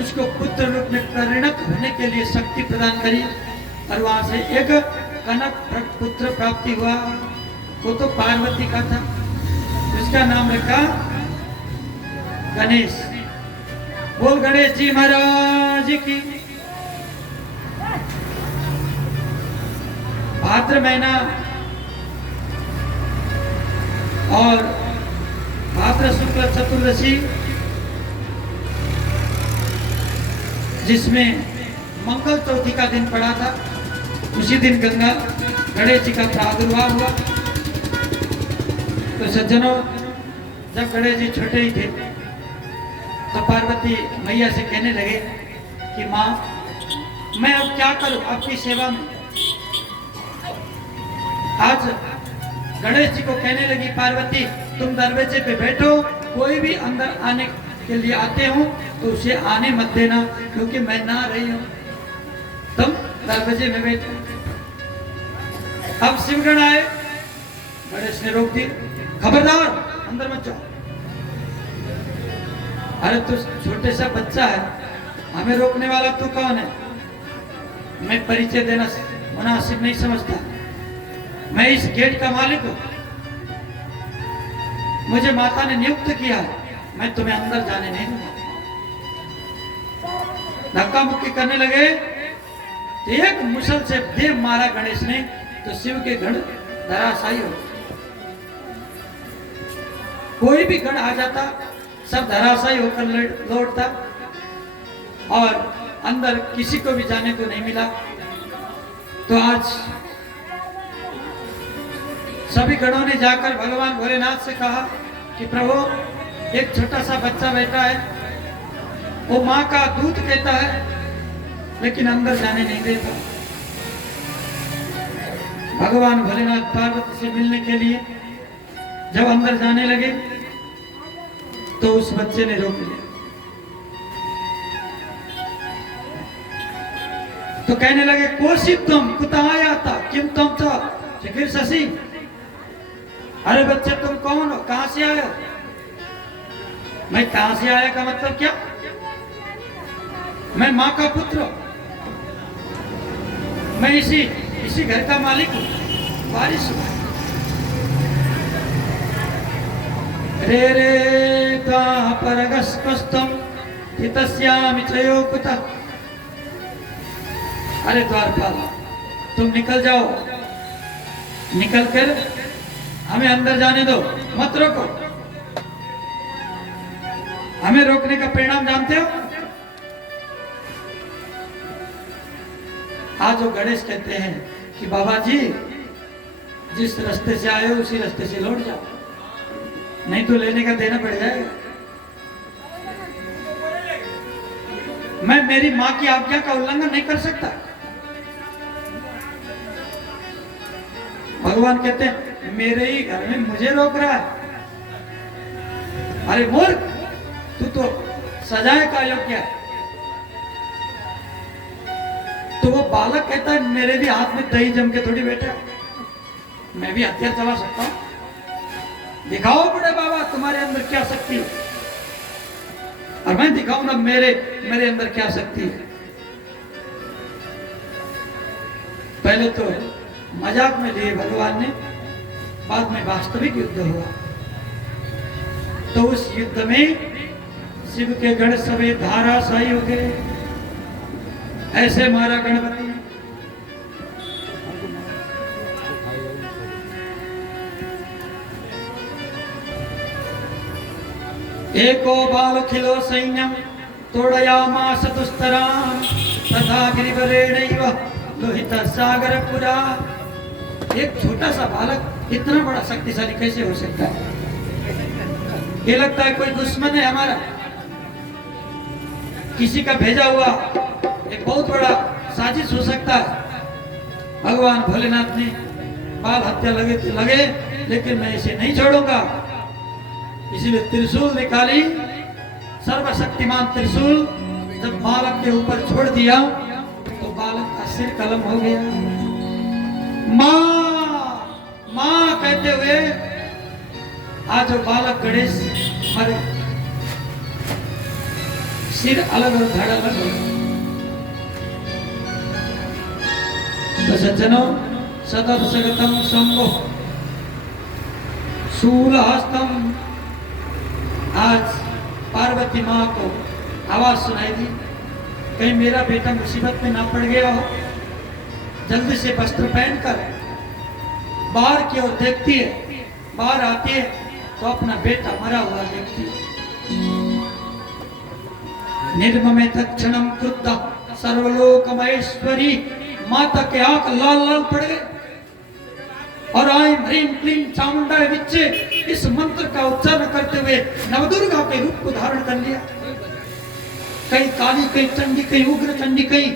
उसको पुत्र रूप में परिणत होने के लिए शक्ति प्रदान करी और वहां से एक कनक पुत्र प्राप्ति हुआ। वो तो पार्वती का था, उसका नाम रखा गणेश। बोल गणेश जी महाराज की। भाद्र महीना और भाद्र शुक्ल चतुर्दशी, जिसमें मंगल चौथी का दिन पड़ा था, उसी दिन गंगा गणेश जी का प्रादुर्भाव हुआ। तो सज्जनों, जब गणेश जी छोटे ही थे तो पार्वती मैया से कहने लगे कि माँ, मैं अब क्या करूं आपकी सेवा में। आज गणेश जी को कहने लगी पार्वती, तुम दरवाजे पे बैठो, कोई भी अंदर आने के लिए आते हो तो उसे आने मत देना, क्योंकि मैं ना रही हूं, तुम दरवाजे में बैठो। अब शिवगण आए, गणेश ने रोक दी, खबरदार अंदर मत जाओ। अरे तू छोटे सा बच्चा है, हमें रोकने वाला तू कौन है? मैं परिचय देना मुनासिब नहीं समझता। मैं इस गेट का मालिक हूं, मुझे माता ने नियुक्त किया, मैं तुम्हें अंदर जाने नहीं दूंगा। धक्का मुक्की करने लगे, एक मुसल से देव मारा गणेश ने, तो शिव के गण धराशायी हो। कोई भी गण आ जाता, सब धराशायी होकर लौटता और अंदर किसी को भी जाने को नहीं मिला। तो आज सभी गणों ने जाकर भगवान भोलेनाथ से कहा कि प्रभु, एक छोटा सा बच्चा बैठा है, वो माँ का दूध कहता है लेकिन अंदर जाने नहीं देता। भगवान भोलेनाथ पार्वती से मिलने के लिए जब अंदर जाने लगे तो उस बच्चे ने रोक लिया। तो कहने लगे, कोशित तुम कुताय आता किम तुम फिर शशि। अरे बच्चे, तुम कौन हो, कहां से आए हो? मैं कहां से आया का मतलब क्या? मैं मां का पुत्र हूं, मैं इसी घर का मालिक हूं, वारिस हूं। रे रे परगस्पस्तम हितस्यामि चयो कुतः। अरे द्वारपाल, तुम निकल जाओ, निकल कर हमें अंदर जाने दो, मत रोको। हमें रोकने का परिणाम जानते हो? आज वो गणेश कहते हैं कि बाबा जी जिस रास्ते से आए हो उसी रास्ते से लौट जाओ, नहीं तो लेने का देना पड़ जाएगा। मैं मेरी मां की आज्ञा का उल्लंघन नहीं कर सकता। भगवान कहते हैं मेरे ही घर में मुझे रोक रहा है। अरे मूर्ख, तू तो सजाए का योग्य है। तो वो बालक कहता है मेरे भी हाथ में दही जम के थोड़ी बैठा, मैं भी हथियार चला सकता हूं। दिखाओ बड़े बाबा तुम्हारे अंदर क्या शक्ति है, और मैं दिखाऊंगा मेरे अंदर क्या शक्ति है। पहले तो मजाक में लिए भगवान ने, बाद में वास्तविक युद्ध हुआ। तो उस युद्ध में शिव के गण सभी धाराशायी हो गए। ऐसे मारा गणपति। एको बाल खिलो सैन्यम तोड़यामास दुस्तराम तथा गिरिवरेणैव लोहित सागर पुरा। एक छोटा सा बालक इतना बड़ा शक्तिशाली कैसे हो सकता है? ये लगता है कोई दुश्मन है हमारा, किसी का भेजा हुआ एक बहुत बड़ा साजिश हो सकता है। भगवान भोलेनाथ ने बाल हत्या लगे तो लगे, लेकिन मैं इसे नहीं छोड़ूंगा। इसीलिए त्रिशूल निकाली, सर्वशक्तिमान त्रिशूल जब बालक के ऊपर छोड़ दिया तो बालक का सिर कलम हो गया। माँ माँ कहते हुए आज वो बालक गणेश मरे, सिर अलग और धड़ अलग हो गया। तो सज्जनों, सदर्शगतम शंभो शूलहस्तम। आज पार्वती माँ को आवाज सुनाई दी, कहीं मेरा बेटा मुसीबत में ना पड़ गया हो। जल्दी से वस्त्र पहनकर बाहर की ओर देखती है, बाहर आती है तो अपना बेटा मरा हुआ देखती है। निर्ममे तत्क्षणम क्रुद्ध सर्वलोकमहेश्वरी। माता के आंख लाल लाल पड़ गए और आईं ह्रीं क्लीं चामुंडा विच्चे इस मंत्र का उच्चारण करते हुए नवदुर्गा के रूप को धारण कर लिया। कहीं काली, कहीं चंडी, कहीं उग्र चंडी, कहीं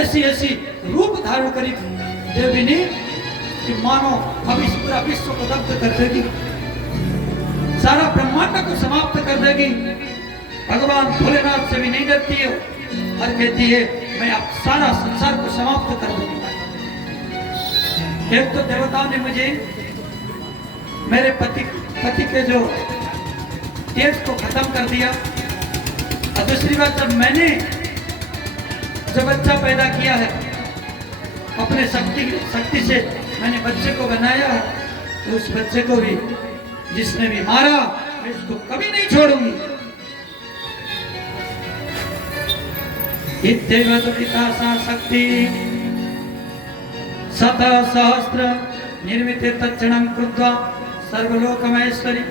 ऐसी ऐसी रूप धारण करी देवी ने कि मानो अब इस पूरा विश्व को दग्ध कर देगी, सारा ब्रह्मांड को समाप्त कर देगी। भगवान भोलेनाथ से भी नहीं डरती है और कहती है मैं अब सारा संसार को समाप्त कर दूंगी। एक तो देवताओं ने मुझे मेरे पति के जो तेज को खत्म कर दिया, और दूसरी बात जब मैंने जब बच्चा पैदा किया है अपने शक्ति से मैंने बच्चे को बनाया है, तो उस बच्चे को भी जिसने भी मारा मैं उसको कभी नहीं छोड़ूंगी। इत्येवतुकिता सा शक्ति शत सहस्त्र निर्मित तत्क्षणं कृत्वा सर्वलोकमहेश्वरी।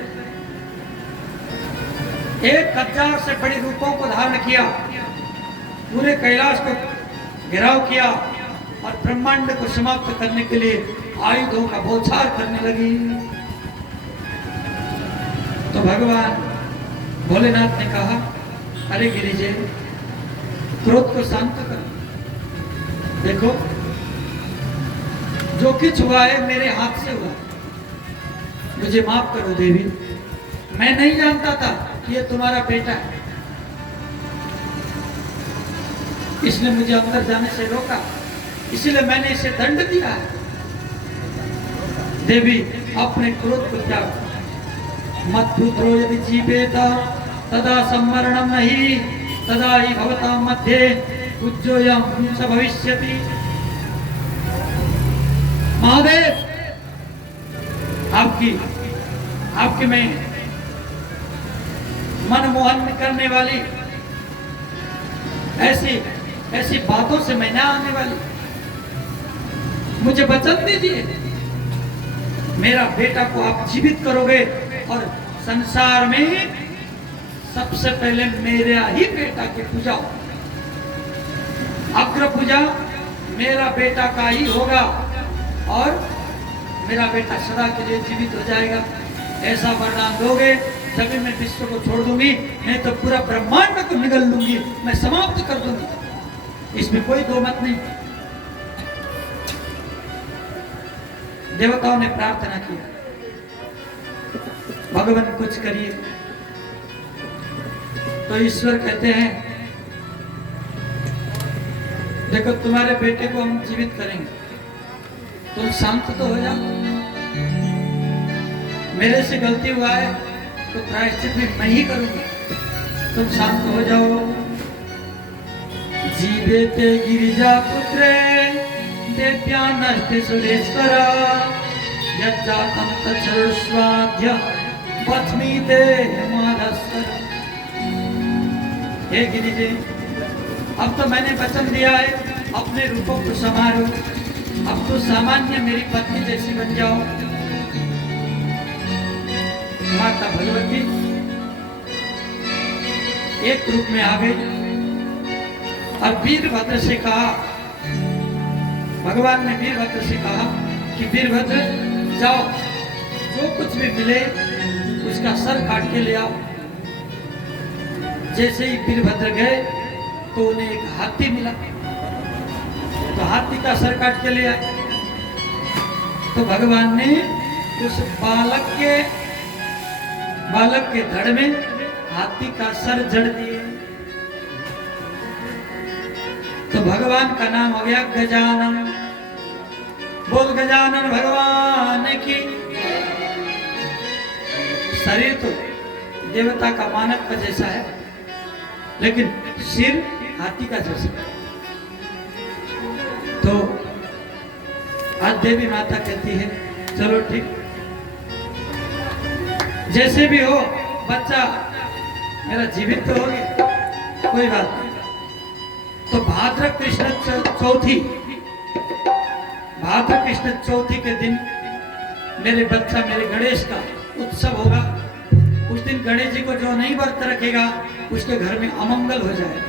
1000 से बड़े रूपों को धारण किया, पूरे कैलाश को घेराव किया और ब्रह्मांड को समाप्त करने के लिए आयुधों का बौछार करने लगी। तो भगवान भोलेनाथ ने कहा अरे गिरिजे, क्रोध को शांत करो। देखो जो कुछ हुआ है मेरे हाथ से हुआ, मुझे माफ करो देवी। मैं नहीं जानता था कि ये तुम्हारा बेटा है, इसने मुझे अंदर जाने से रोका, इसलिए मैंने इसे दंड दिया है। देवी अपने क्रोध को त्याग। मत पुत्रो यदि जीवेता तदा सम्मरणम नहीं तदा ही भवता मध्ये पूज्योयम स भविष्यति। महादेव आपकी मैं मनमोहन करने वाली ऐसी बातों से मैं ना आने वाली, मुझे वचन दीजिए मेरा बेटा को आप जीवित करोगे और संसार में सबसे पहले मेरा ही बेटा की पूजा हो। अग्र पूजा मेरा बेटा का ही होगा और मेरा बेटा सदा के लिए जीवित हो जाएगा, ऐसा वरदान दोगे तभी मैं विश्व को छोड़ दूंगी, नहीं तो पूरा ब्रह्मांड को निगल लूंगी, मैं समाप्त कर दूंगी। इसमें कोई दो मत नहीं। देवताओं ने प्रार्थना किया, भगवान कुछ करिए। तो ईश्वर कहते हैं देखो तुम्हारे बेटे को हम जीवित करेंगे, तुम शांत तो हो जाओ, मेरे से गलती हुआ है तो प्रायश्चित भी मैं ही करूंगा, तुम शांत हो जाओ। जीवेते गिरिजा पुत्रे देव्यानस्ते सुरेश्वर यज्जातं तच्छ्रुष्वाद्य वच्मि ते मानसर। हे गिरिजे, अब तो मैंने वचन दिया है, अपने रूपों को संभालो, अब तो सामान्य मेरी पत्नी जैसी बन जाओ। माता भगवती एक रूप में आ गई और वीरभद्र से कहा, भगवान ने वीरभद्र से कहा कि वीरभद्र जाओ, जो कुछ भी मिले उसका सर काट के ले आओ। जैसे ही वीरभद्र गए तो उन्हें एक हाथी मिला, तो हाथी का सर काट के ले आए। तो भगवान ने उस बालक के धड़ में हाथी का सर जड़ दिए। तो भगवान का नाम हो गया गजानन। बोल गजानन भगवान की। शरीर तो देवता का मानव का जैसा है, लेकिन सिर हाथी का जैसा। तो आज देवी माता कहती है चलो ठीक, जैसे भी हो बच्चा मेरा जीवित तो हो गया, कोई बात नहीं। तो भाद्र कृष्ण चौथी के दिन मेरे बच्चा मेरे गणेश का उत्सव होगा। उस दिन गणेश जी को जो नहीं व्रत रखेगा उसके घर में अमंगल हो जाएगा।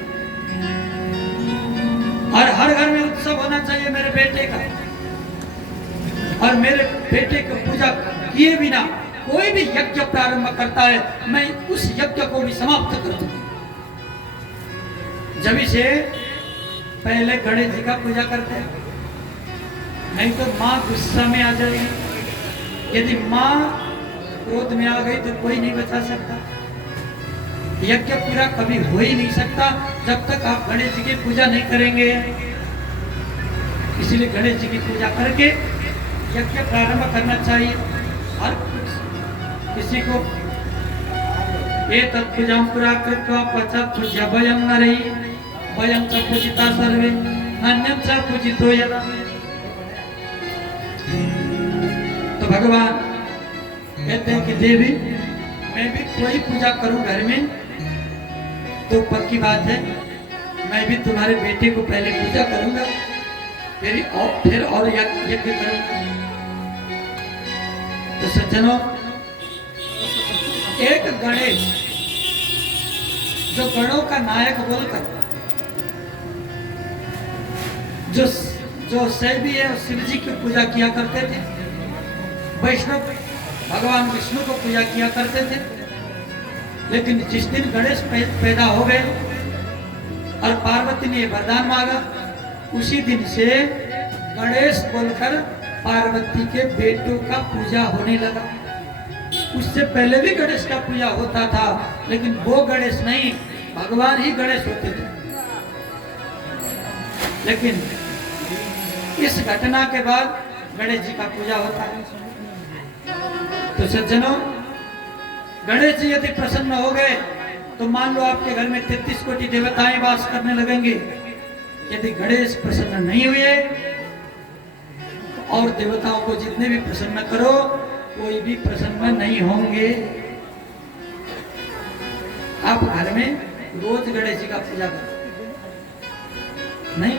और हर घर में उत्सव होना चाहिए मेरे बेटे का। और मेरे बेटे को पूजा किए बिना कोई भी यज्ञ प्रारंभ करता है, मैं उस यज्ञ को भी समाप्त कर दूंगा। जब से पहले गणेश जी का पूजा करते हैं, नहीं तो माँ गुस्सा में आ जाएगी। यदि माँ क्रोध में आ गई तो कोई नहीं बचा सकता। यज्ञ पूरा कभी हो ही नहीं सकता जब तक आप गणेश जी की पूजा नहीं करेंगे। इसीलिए गणेश जी की पूजा करके यज्ञ प्रारंभ करना चाहिए। हर किसी को ये तत्पूजा पूरा कृत्वा पश्चात पूज्य वयं नरई वयं च पूजिता सर्वे अन्यं च पूजितो यदा। तो भगवान कहते हैं कि देवी मैं भी कोई पूजा करूं घर में तो पक्की बात है मैं भी तुम्हारे बेटे को पहले पूजा करूंगा, फिर और यज्ञ करूंगा। तो सज्जनों, एक गणेश जो गणों का नायक बोलकर जो शैवी है शिव जी की पूजा किया करते थे, वैष्णव भगवान विष्णु को पूजा किया करते थे। लेकिन जिस दिन गणेश पैदा हो गए और पार्वती ने वरदान मांगा, उसी दिन से गणेश बोलकर पार्वती के बेटों का पूजा होने लगा। उससे पहले भी गणेश का पूजा होता था, लेकिन वो गणेश नहीं, भगवान ही गणेश होते थे। लेकिन इस घटना के बाद गणेश जी का पूजा होता है। तो सज्जनों, गणेश जी यदि प्रसन्न हो गए तो मान लो आपके घर में 33 कोटि देवताएं वास करने लगेंगे। यदि गणेश प्रसन्न नहीं हुए और देवताओं को जितने भी प्रसन्न करो कोई भी प्रसन्न नहीं होंगे। आप घर में रोज गणेश जी का पूजा करो नहीं,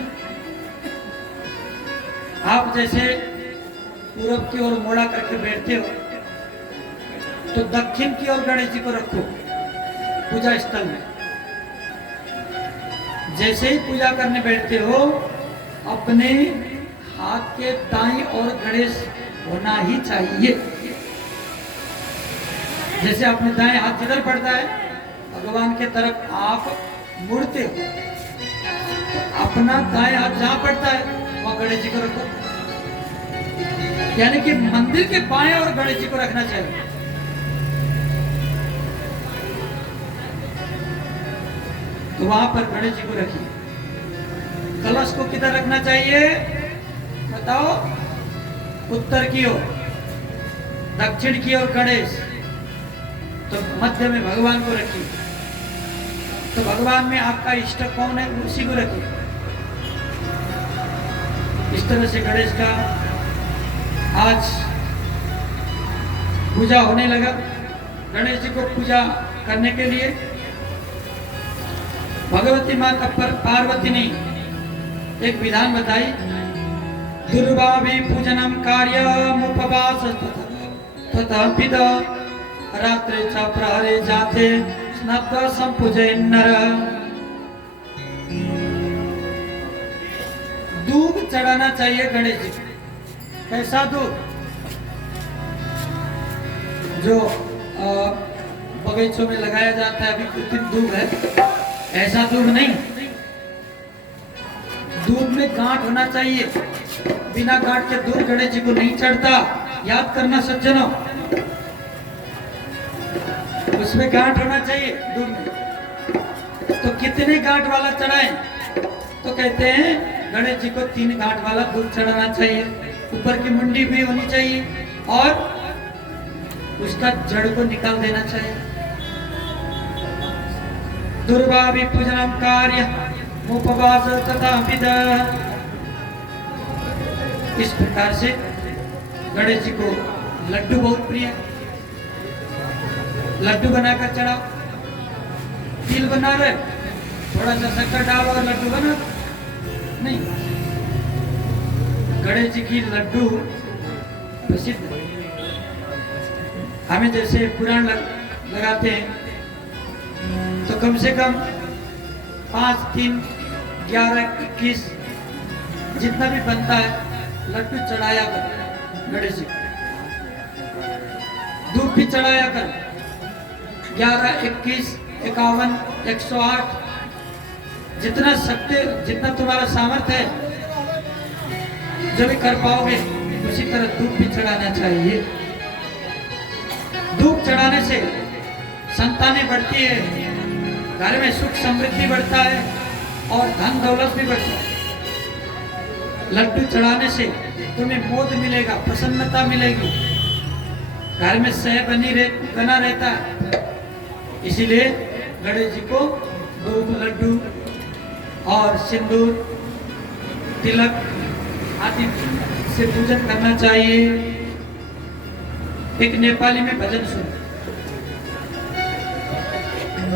आप जैसे पूरब की ओर मोड़ा करके बैठते हो तो दक्षिण की ओर गणेश जी को रखो पूजा स्थल में। जैसे ही पूजा करने बैठते हो अपने हाथ के दाईं और गणेश होना ही चाहिए। जैसे अपने दाएं हाथ जिधर पड़ता है भगवान के तरफ आप मुड़ते हो, अपना दाएं हाथ जहां पड़ता है वहां गणेश जी को रखो, यानी कि मंदिर के बाएं और गणेश जी को रखना चाहिए। तो वहां पर गणेश जी को रखिए। कलश को किधर रखना चाहिए बताओ? उत्तर की ओर, दक्षिण की ओर गणेश, तो मध्य में भगवान को रखिए। तो भगवान में आपका इष्ट कौन है उसी को रखिए। इस तरह से गणेश का आज पूजा होने लगा। गणेश जी को पूजा करने के लिए भगवती माता पर पार्वती ने एक विधान बताई। दुर्भावी पूजनम कार्यम उपवास तथा पिद रात्रे च प्रहरे जाते स्नग्ध संपूजे नर। दूध चढ़ाना चाहिए गणेश जी। कैसा दूध? जो बगीचों में लगाया जाता है, अभी कृत्रिम दूध है, ऐसा दूध नहीं। दूध में गांठ होना चाहिए। बिना गांठ के दूध गणेश जी को नहीं चढ़ता। याद करना सज्जनों, उसमें गांठ होना चाहिए दूध में। तो कितने गांठ वाला चढ़ाएं? तो कहते हैं गणेश जी को 3 गांठ वाला दूध चढ़ाना चाहिए। ऊपर की मुंडी भी होनी चाहिए और उसका जड़ को निकाल देना चाहिए। दुर्भावी पूजनम कार्य उपवास तथा विद। इस प्रकार से गणेश जी को लड्डू बहुत प्रिय है। लड्डू बनाकर चढ़ाओ। तिल बना रहे, थोड़ा सा शक्कर डालो और लड्डू बना, नहीं। गणेश जी की लड्डू प्रसिद्ध है। हमें जैसे पुराण लगाते हैं तो कम से कम 5, 3, 11, 21 जितना भी बनता है लड्डू चढ़ाया कर गणेश जी। दूध भी चढ़ाया कर। 11, 21, 51, 108 जितना शक्ति, जितना तुम्हारा सामर्थ्य है, जो भी कर पाओगे उसी तरह दूध भी चढ़ाना चाहिए। दूध चढ़ाने से संतानें बढ़ती है, घर में सुख समृद्धि बढ़ता है और धन दौलत भी बढ़ता है। लड्डू चढ़ाने से तुम्हें मोद मिलेगा, प्रसन्नता मिलेगी, घर में सह बना रहता है। इसीलिए गणेश जी को दूध, लड्डू और सिंदूर, तिलक आदि से पूजन करना चाहिए। एक नेपाली में भजन सुन,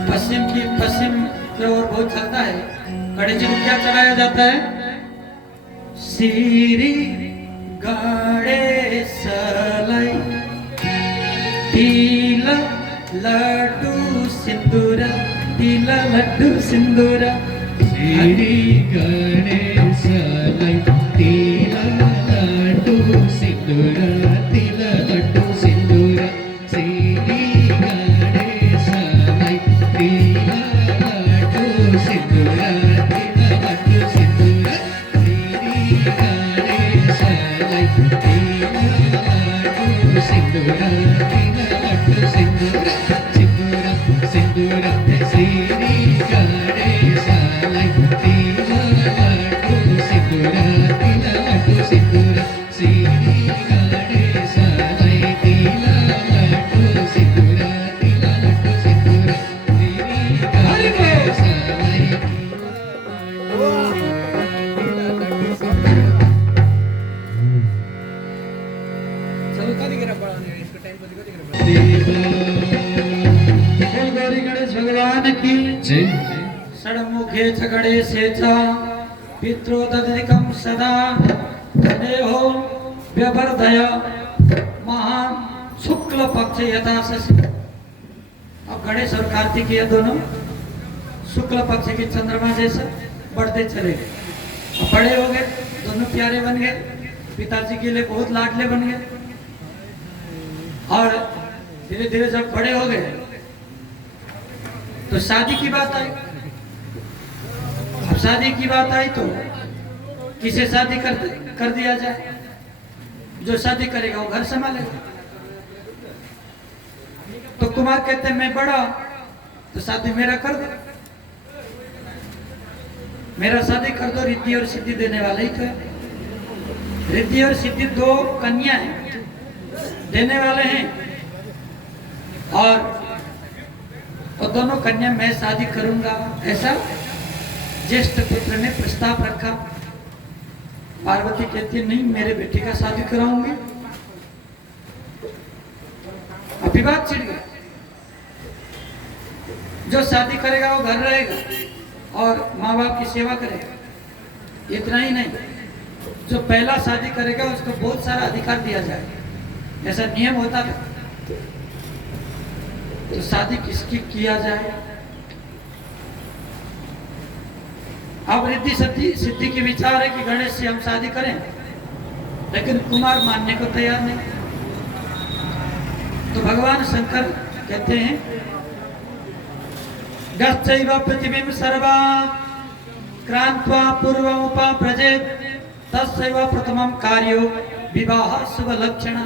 पश्चिम की ओर बहुत चलता है। गणेश जी को क्या चढ़ाया जाता है? श्री गणेश तिल लड्डू सिंदूर, तिल लड्डू सिंदूर। श्री गणेश तिल लड्डू सिंदूर, तिल लड्डू सिंदूर। श्री गणेश तिल लड्डू सिंदूर, तिल लड्डू सिंदूर। श्री गणेश तिल लड्डू सिंदूर, तिल लड्डू सिंदूर। सिंदूर सिंदूर श्री गणेश तिल लड्डू सिंदूर, तिल लड्डू सिंदूर। श्री गणेश तिल लड्डू सिंदूर, तिल लड्डू सिंदूर। श्री गणेश गौरी गणेश भगवान की जय। षण्मुखे च गणेशेचा पितृदधिकं सदा तदेहो व्यवर्धय महान शुक्ल पक्ष यथा शशि। अब गणेश और कार्तिकेय दोनों शुक्ल पक्ष के चंद्रमा जैसा बढ़ते चले गए। अब बड़े हो गए, दोनों प्यारे बन गए, पिताजी के लिए बहुत लाडले बन गए। और धीरे धीरे जब बड़े हो गए तो शादी की बात आई। अब शादी की बात आई तो किसे शादी कर दिया जाए? जो शादी करेगा वो घर संभालेगा। तो कुमार कहते हैं मैं बड़ा, तो शादी मेरा कर दो, मेरा शादी कर दो, रिद्धि और सिद्धि देने वाला ही तो है। रिद्धि और सिद्धि दो कन्या हैं, देने वाले हैं। और वो दोनों कन्या मैं शादी करूंगा, ऐसा ज्येष्ठ पुत्र ने प्रस्ताव रखा। पार्वती कहती नहीं, मेरे बेटे का शादी कराऊंगी। अब विवाद छिड़ गया। जो शादी करेगा वो घर रहेगा और माँ बाप की सेवा करेगा। इतना ही नहीं, जो पहला शादी करेगा उसको बहुत सारा अधिकार दिया जाएगा, ऐसा नियम होता था। तो शादी किसकी किया जाए? अब रिद्धि सिद्धि की विचार है कि गणेश से हम शादी करें, लेकिन कुमार मानने को तैयार नहीं। तो भगवान शंकर कहते हैं गच्छैव पृथिवीं सर्वा क्रांत्वा पूर्वमुपव्रजेत् तस्यैव प्रथमं कार्यो विवाह शुभ लक्षणा।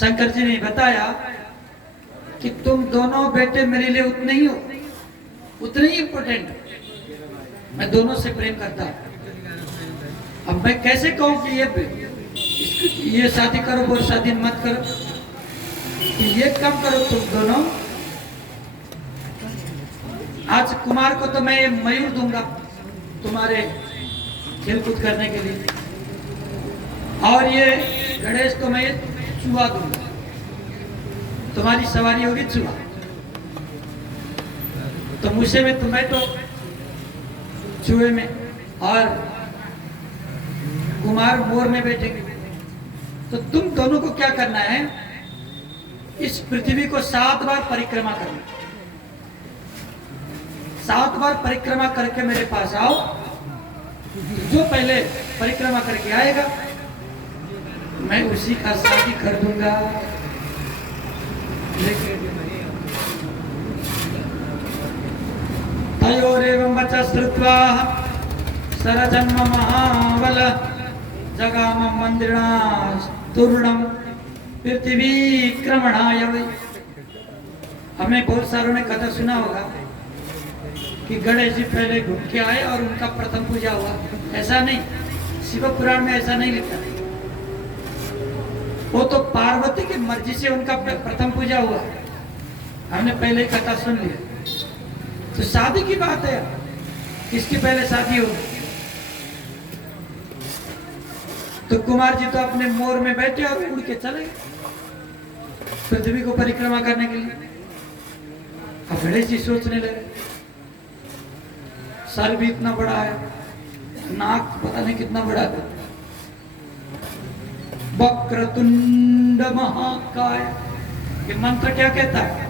शंकर जी ने बताया कि तुम दोनों बेटे मेरे लिए उतने ही हो, उतने ही इंपॉर्टेंट। मैं दोनों से प्रेम करता हूं। अब मैं कैसे कहूं कि ये शादी करो वो शादी मत करो, कि ये कम करो तुम दोनों। आज कुमार को तो मैं ये मयूर दूंगा तुम्हारे खेलकूद करने के लिए, और ये गणेश को मैं ये चूहा दूंगा, तुम्हारी सवारी होगी चूहा। तो मुझे में तुम्हें तो चूहे में, और कुमार मोर में बैठेंगे। तो तुम दोनों को क्या करना है? इस पृथ्वी को 7 बार परिक्रमा करना। 7 बार परिक्रमा करके मेरे पास आओ। जो पहले परिक्रमा करके आएगा मैं उसी का शादी कर दूंगा। तयोरेवं वचः श्रुत्वा सरजन्म महाबल जगाम मंदिरास्तूर्णं पृथ्वी क्रमणाय वै। हमें बहुत सारों ने कथा सुना होगा कि गणेश जी पहले घूम के आए और उनका प्रथम पूजा हुआ। ऐसा नहीं, शिव पुराण में ऐसा नहीं लिखा। वो तो पार्वती की मर्जी से उनका प्रथम पूजा हुआ। हमने पहले ही कथा सुन ली। तो शादी की बात है, किसकी पहले शादी हो? तो कुमार जी तो अपने मोर में बैठे और उड़ के चले पृथ्वी को परिक्रमा करने के लिए। अब गणेश जी सोचने लगे, सर भी इतना बड़ा है, नाक पता नहीं कितना बड़ा है, वक्रतुंड महाकाय। ये मंत्र क्या कहता है?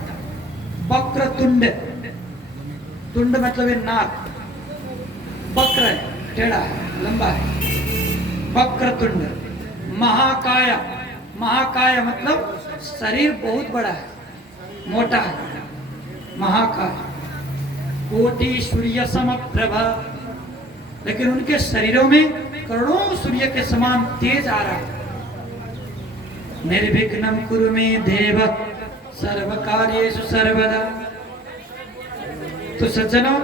वक्रतुंड, तुंड मतलब ये नाक, वक्र है, टेढ़ा है, लंबा है। वक्रतुंड महाकाय, महाकाय मतलब शरीर बहुत बड़ा है, मोटा है, महाकाय। कोटि सूर्य समप्रभा, लेकिन उनके शरीरों में करोड़ों सूर्य के समान तेज आ रहा है। निर्विघ्नं कुरु मे देव सर्व कार्येषु सर्वदा। तो सज्जनों,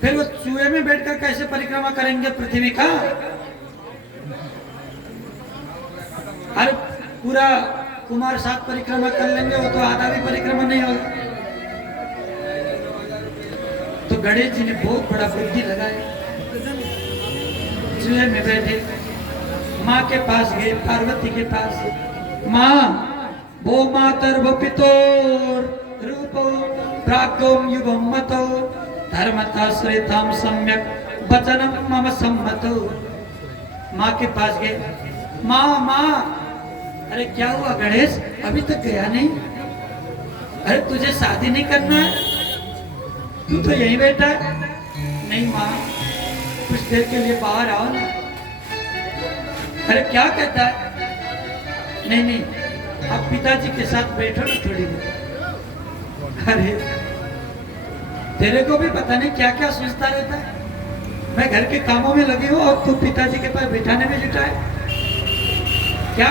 फिर वो चूहे में बैठकर कैसे परिक्रमा करेंगे पृथ्वी का? अरे पूरा कुमार 7 परिक्रमा कर लेंगे, वो तो आधा भी परिक्रमा नहीं होगा। तो गणेश जी ने बहुत बड़ा बुद्धि लगाया, चूहे में बैठे माँ के पास गए, पार्वती के पास। माँ, वो मातर वो पितोर रूपो प्राज्ञों युगम मतो धर्मता श्रेताम सम्यक वचनम मम सम्मतो। माँ के पास गए, माँ माँ, अरे क्या हुआ गणेश, अभी तक गया नहीं? अरे तुझे शादी नहीं करना है? तू तो यहीं बैठा है। नहीं माँ, कुछ देर के लिए बाहर आओ ना। अरे क्या कहता है? नहीं नहीं, आप पिताजी के साथ बैठो ना थोड़ी देर। अरे तेरे को भी पता नहीं क्या क्या सोचता रहता है। मैं घर के कामों में लगी हूँ और तू पिताजी के पास बैठाने में जुटा है। क्या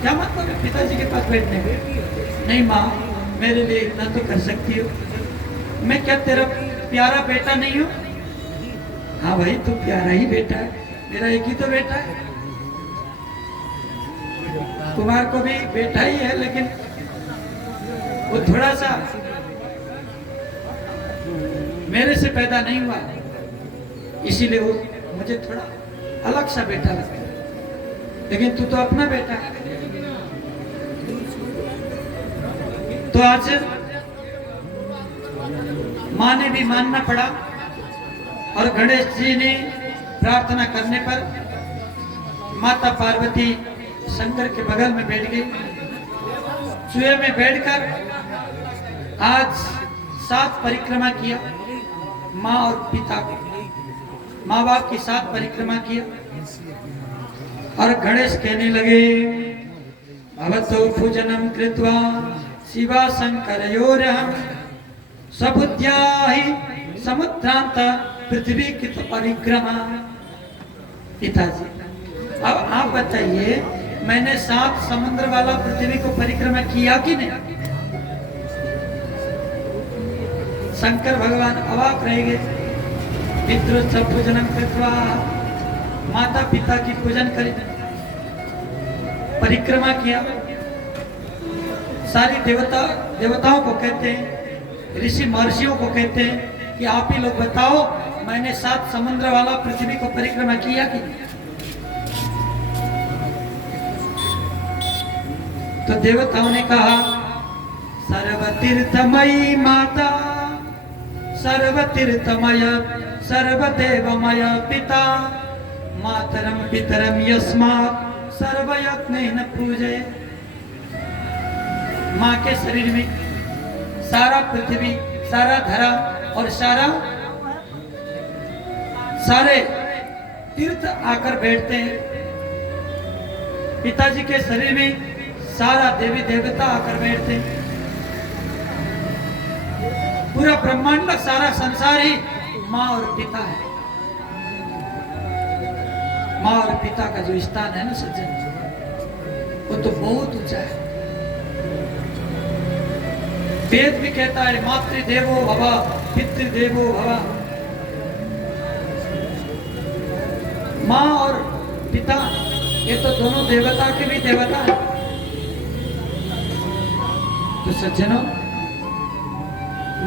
क्या मतलब है पिताजी के पास बैठने में? नहीं माँ, मेरे लिए इतना तो कर सकती हो। मैं क्या तेरा प्यारा बेटा नहीं हूँ? हाँ भाई, तू प्यारा ही बेटा है, मेरा एक ही तो बेटा है। कुमार को भी बेटा ही है, लेकिन वो थोड़ा सा मेरे से पैदा नहीं हुआ, इसीलिए वो मुझे थोड़ा अलग सा बेटा लगता है। लेकिन तू तो अपना बेटा है। तो आज माँ ने भी मानना पड़ा और गणेश जी ने प्रार्थना करने पर माता पार्वती शंकर के बगल में बैठ गई। चूहे में बैठकर आज 7 परिक्रमा किया माँ और पिता को, माँ बाप की 7 परिक्रमा किया। और गणेश कहने लगे, भवतो पूजनम कृत्वा शिवा शंकरयोरहं सबुद्ध्या हि समुद्रांत पृथ्वी की परिक्रमा। पिताजी, अब आप बताइए, मैंने 7 समुद्र वाला पृथ्वी को परिक्रमा किया कि नहीं? शंकर भगवान अवाक रह गए। पितृ पूजनम कृत्वा, माता पिता की पूजन करी, परिक्रमा किया। सारी देवताओं को कहते हैं, ऋषि महर्षियों को कहते हैं कि आप ही लोग बताओ, मैंने 7 समुद्र वाला पृथ्वी को परिक्रमा किया कि नहीं? तो देवताओं ने कहा, सर्वतीर्थमयी माता, सर्वतीर्थमय सर्वदेवमय पिता, मातरम पितरम यस्मात् सर्वयत्नेन पूजय। माँ के शरीर में सारा पृथ्वी, सारा धरा और सारे तीर्थ आकर बैठते हैं। पिताजी के शरीर में सारा देवी देवता आकर बैठते हैं। पूरा ब्रह्मांड, सारा संसार ही माँ और पिता है। माँ और पिता का जो स्थान है ना सज्जन, वो तो बहुत ऊंचा है। वेद भी कहता है, मातृदेवो भव पितृदेवो भव। माँ और पिता ये तो दोनों देवता के भी देवता है। तो सज्जनों,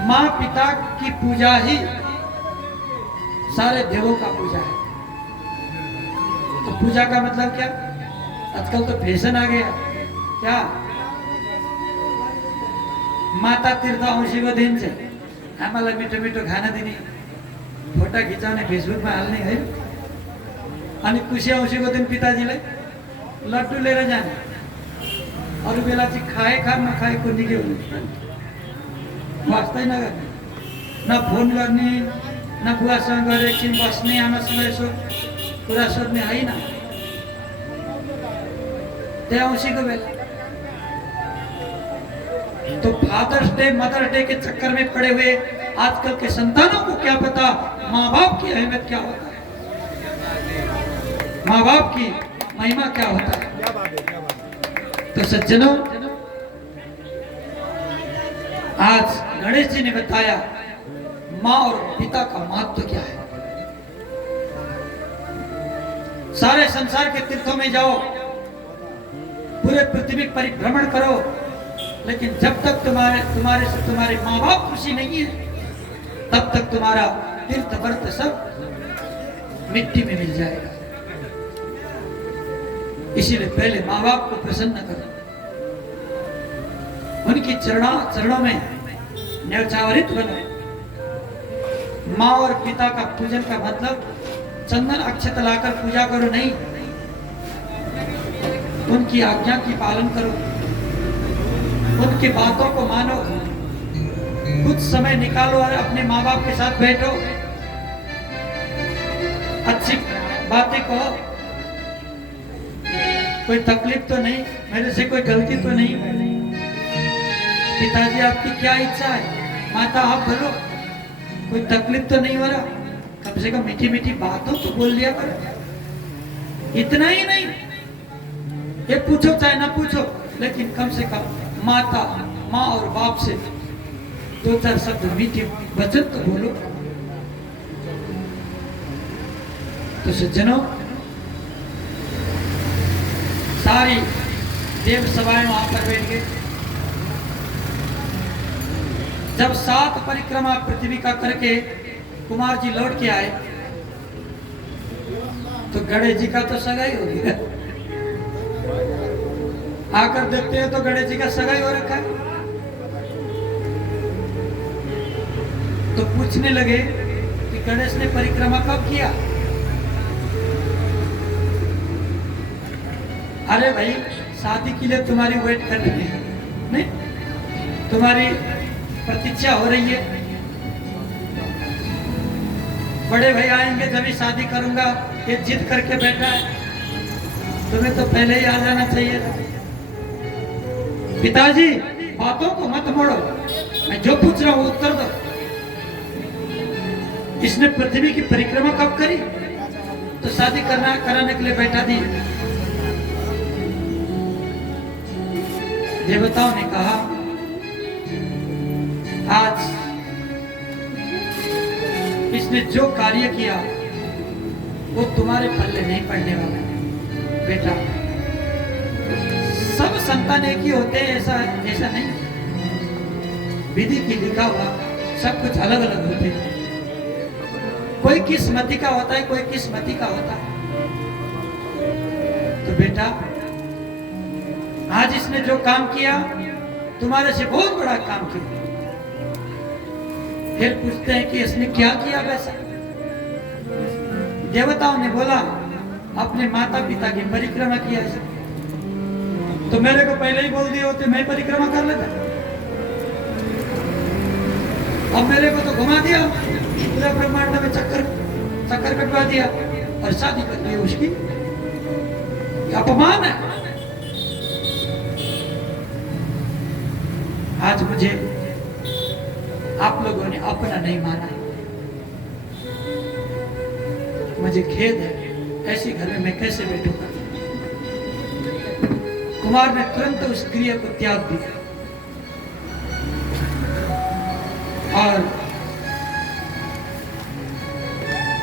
माँ पिता की पूजा ही सारे देवों का पूजा है। तो पूजा का मतलब क्या? आजकल तो फैशन आ गया क्या? माता तीर्थ औँसीको दिन चाहिँ आमालाई मिठो मिठो खाना दिने, फोटा खिचाउने, फेसबुकमा हाल्ने है। अनि कुशी औँसीको दिन पिताजीलाई लड्डु लिएर जाने। अरू बेला चाहिँ खाए खा नखाए कुन्नी के हुने, वास्तै नगर्ने, न फोन गर्ने, न बुवासँग गएर एकछिन बस्ने, आमासँग यसो कुरा सोध्ने होइन। त्यहाँ औँसीको बेला तो फादर्स डे, मदर डे के चक्कर में पड़े हुए आजकल के संतानों को क्या पता माँ बाप की अहमियत क्या होता है, माँ बाप की महिमा क्या होता है। तो सज्जनों, आज गणेश जी ने बताया माँ और पिता का महत्व क्या है। सारे संसार के तीर्थों में जाओ, पूरे पृथ्वी परिभ्रमण करो, लेकिन जब तक तुम्हारे माँ बाप खुशी नहीं है, तब तक तुम्हारा तीर्थ व्रत सब मिट्टी में मिल जाएगा। इसीलिए पहले माँ बाप को प्रसन्न करो, उनकी चरणों में न्यौछावरित बनो। माँ और पिता का पूजन का मतलब चंदन अक्षत लाकर पूजा करो नहीं, उनकी आज्ञा की पालन करो, उनकी बातों को मानो। कुछ समय निकालो और अपने माँ बाप के साथ बैठो, अच्छी बातें कहो, कोई तकलीफ तो नहीं, मेरे से कोई गलती तो नहीं। पिताजी आपकी क्या इच्छा है, माता आप बोलो, कोई तकलीफ तो नहीं हो रहा, कम से कम मीठी मीठी बातों तो बोल लिया करो। इतना ही नहीं, ये पूछो चाहे ना पूछो, लेकिन कम से कम माता, माँ और बाप से दो चार शब्द मीठे वचन तो बोलो। तो सज्जनों, सारी देव सभाएं वहां पर बैठ गए। जब 7 परिक्रमा पृथ्वी का करके कुमार जी लौट के आए, तो गणेश जी का तो सगाई हो गया। आकर देखते हैं तो गणेश जी का सगाई हो रखा है। तो पूछने लगे कि गणेश ने परिक्रमा कब किया? अरे भाई, शादी के लिए तुम्हारी वेट कर रही है, नहीं, तुम्हारी प्रतीक्षा हो रही है। बड़े भाई आएंगे जब ही शादी करूंगा, ये जिद करके बैठा है, तुम्हें तो पहले ही आ जाना चाहिए था। पिताजी, बातों को मत मोड़ो, मैं जो पूछ रहा हूं उत्तर दो। इसने पृथ्वी की परिक्रमा कब करी? तो शादी कराने के लिए बैठा दी। देवताओं ने कहा, आज इसने जो कार्य किया वो तुम्हारे पल्ले नहीं पड़ने वाला है बेटा। सब संतान एक ही होते हैं ऐसा नहीं, विधि की लिखा हुआ सब कुछ अलग अलग होते हैं। कोई किस्मती का होता है, कोई किस्मती का होता है। तो बेटा, आज इसने जो काम किया तुम्हारे से बहुत बड़ा काम किया। फिर पूछते हैं कि इसने क्या किया वैसा? देवताओं ने बोला, अपने माता पिता की परिक्रमा किया इसने। तो मेरे को पहले ही बोल दिए होते, मैं परिक्रमा कर लेता। अब मेरे को तो घुमा दिया, पूरा ब्रह्मांड में चक्कर कटवा दिया और शादी कर दी उसकी। अपमान है। आज मुझे आप लोगों ने अपना नहीं माना, मुझे खेद है। ऐसी घर में मैं कैसे बैठूंगा? कुमार ने तुरंत उस क्रिया को त्याग दिया और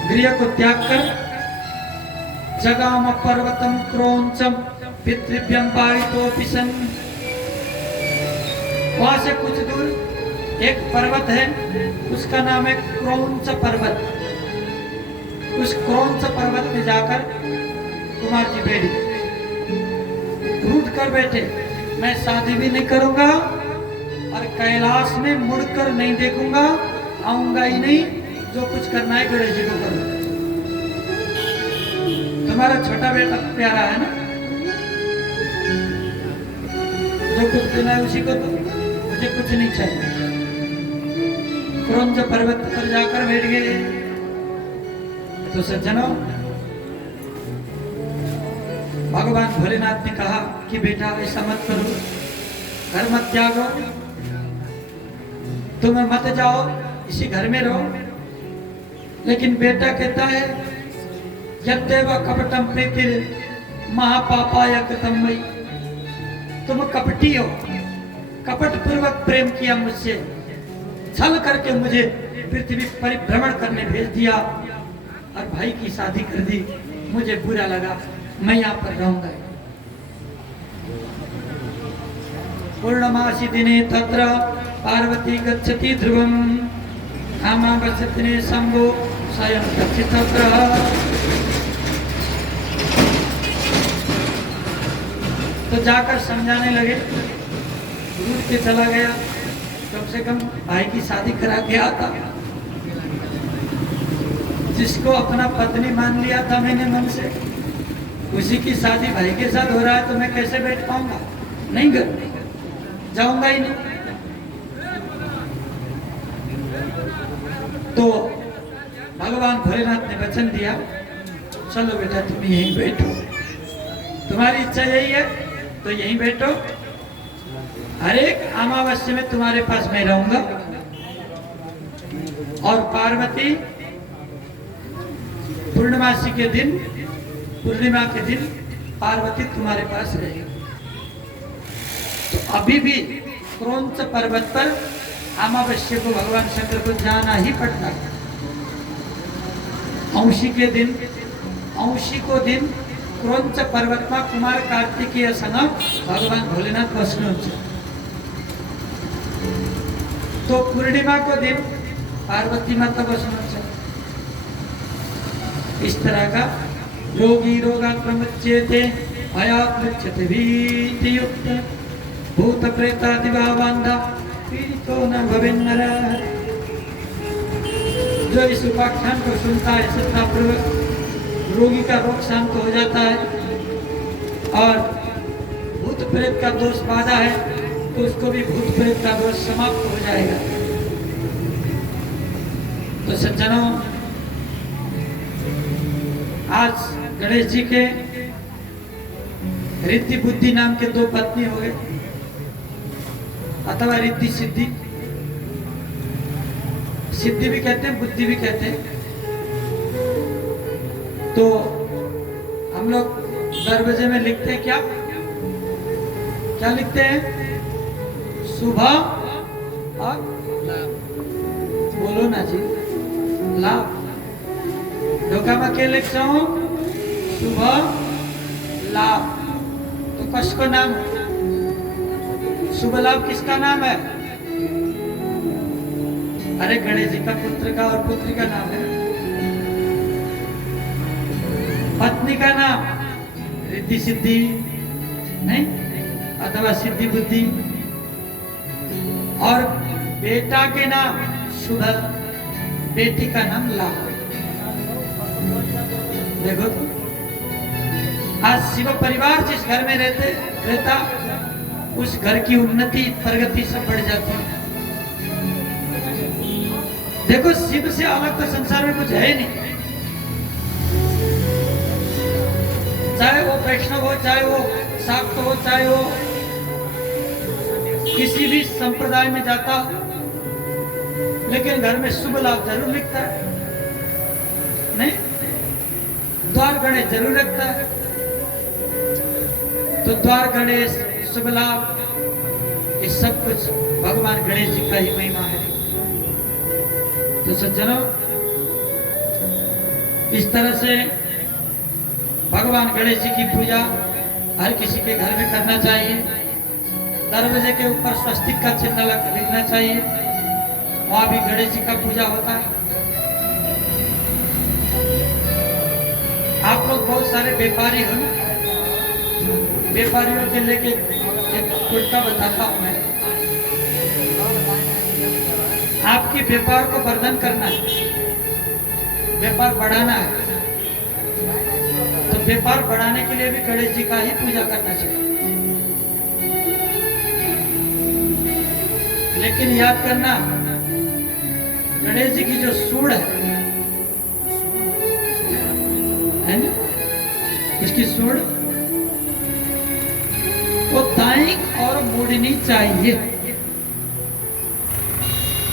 गृह को त्याग कर जगाम पर्वतम क्रोंचम पितृभ्यम पावितोऽपि सन्। वहां से कुछ दूर एक पर्वत है, उसका नाम है क्रोंच पर्वत। उस क्रोंच पर्वत में जाकर कुमार जी बैठ गए, रूठ कर बैठे, मैं शादी भी नहीं करूंगा और कैलाश में मुड़कर नहीं देखूंगा, आऊंगा ही नहीं, जो कुछ करना है गणेश जी को करो। तुम्हारा छोटा बेटा प्यारा है ना, जो कुछ देना है उसी को दो, मुझे कुछ नहीं चाहिए। क्रोंच पर्वत पर जाकर बैठ गए। तो सज्जनों, भगवान भोलेनाथ ने कहा कि बेटा ऐसा मत करो, घर मत त्यागो, तुम मत जाओ, इसी घर में रहो। लेकिन बेटा कहता है, यद्देव कपटम प्रीतिर महापापाय कृतम मयि। तुम कपटी हो, कपट पूर्वक प्रेम किया मुझसे, छल करके मुझे पृथ्वी परिभ्रमण करने भेज दिया और भाई की शादी कर दी। मुझे बुरा लगा, मैं यहाँ पर रहूंगा। पूर्णमासी दिने तत्र पार्वती गच्छति ध्रुवम अमावास्यदिने शंभो स्वयं गच्छति तत्र। तो जाकर समझाने लगे, रूठ के चला गया। कम से कम भाई की शादी करा के आता। जिसको अपना पत्नी मान लिया था मैंने मन से, उसी की शादी भाई के साथ हो रहा है, तो मैं कैसे बैठ पाऊंगा? नहीं कर जाऊंगा ही नहीं। तो भगवान भोलेनाथ ने वचन दिया चलो बेटा तुम यहीं बैठो, तुम्हारी इच्छा यही है तो यहीं बैठो, हर एक अमावस्या में तुम्हारे पास मैं रहूंगा और पार्वती पूर्णमासी के दिन, पूर्णिमा के दिन पार्वती तुम्हारे पास रहेगी। तो अभी भी क्रौंच पर्वत पर अमावस्या को भगवान शंकर को जाना ही पड़ता है। औंशी के दिन, औंशी को दिन क्रौंच पर्वत में कुमार कार्तिकीय संग भगवान भोलेनाथ बस्नुहुन्छ। तो पूर्णिमा को दिन पार्वती माता बस्नुहुन्छ। इस तरह का रोगी रोगात् प्रमुच्यते भयात् मुच्यते भीतियुक्त भूत प्रेतादि बांधा पीड़ितो न भवेन् नरः। जो इस उपाख्यान को सुनता है श्रद्धापूर्वक रोगी का रोग शांत हो जाता है और भूत प्रेत का दोष बाधा है तो उसको भी भूत प्रेत का दोष समाप्त हो जाएगा। तो सज्जनों, आज गणेश जी के रिद्धि बुद्धि नाम के दो पत्नी हो गए अथवा रिद्धि सिद्धि, सिद्धि भी कहते हैं बुद्धि भी कहते हैं। तो हम लोग दरवाजे में लिखते हैं क्या क्या लिखते हैं? सुबह और बोलो ना जी, लाभ। ढोका में क्या लिखता हूँ? सुबह लाभ। तो किसको नाम? शुभ लाभ किसका नाम है? अरे गणेश जी का पुत्र का और पुत्री का नाम है। पत्नी का नाम रिद्धि सिद्धि नहीं अथवा सिद्धि बुद्धि, और बेटा के नाम शुभ, बेटी का नाम लाभ। देखो तो आज शिव परिवार जिस घर में रहता उस घर की उन्नति प्रगति सब बढ़ जाती है। देखो शिव से अलग तो संसार में कुछ है नहीं, चाहे वो वैष्णव हो, चाहे वो शाक्त हो, चाहे वो किसी भी संप्रदाय में जाता हो, लेकिन घर में शुभ लाभ जरूर लिखता है। नहीं, द्वार गणेश जरूर रखता है। तो द्वार गणेश, शुभ लाभ, ये सब कुछ भगवान गणेश जी का ही महिमा है। तो सज्जनों, इस तरह से भगवान गणेश जी की पूजा हर किसी के घर में करना चाहिए। दरवाजे के ऊपर स्वस्तिक का चिन्ह लिखना चाहिए, वहां भी गणेश जी का पूजा होता है। आप लोग बहुत सारे व्यापारी हो ना, व्यापारियों के लेके एक उल्टा बताता हूं मैं। आपके व्यापार को वर्धन करना है, व्यापार बढ़ाना है, तो व्यापार बढ़ाने के लिए भी गणेश जी का ही पूजा करना चाहिए। लेकिन याद करना, गणेश जी की जो सूंड है ना, इसकी सूंड वो दाईं और मुड़नी चाहिए।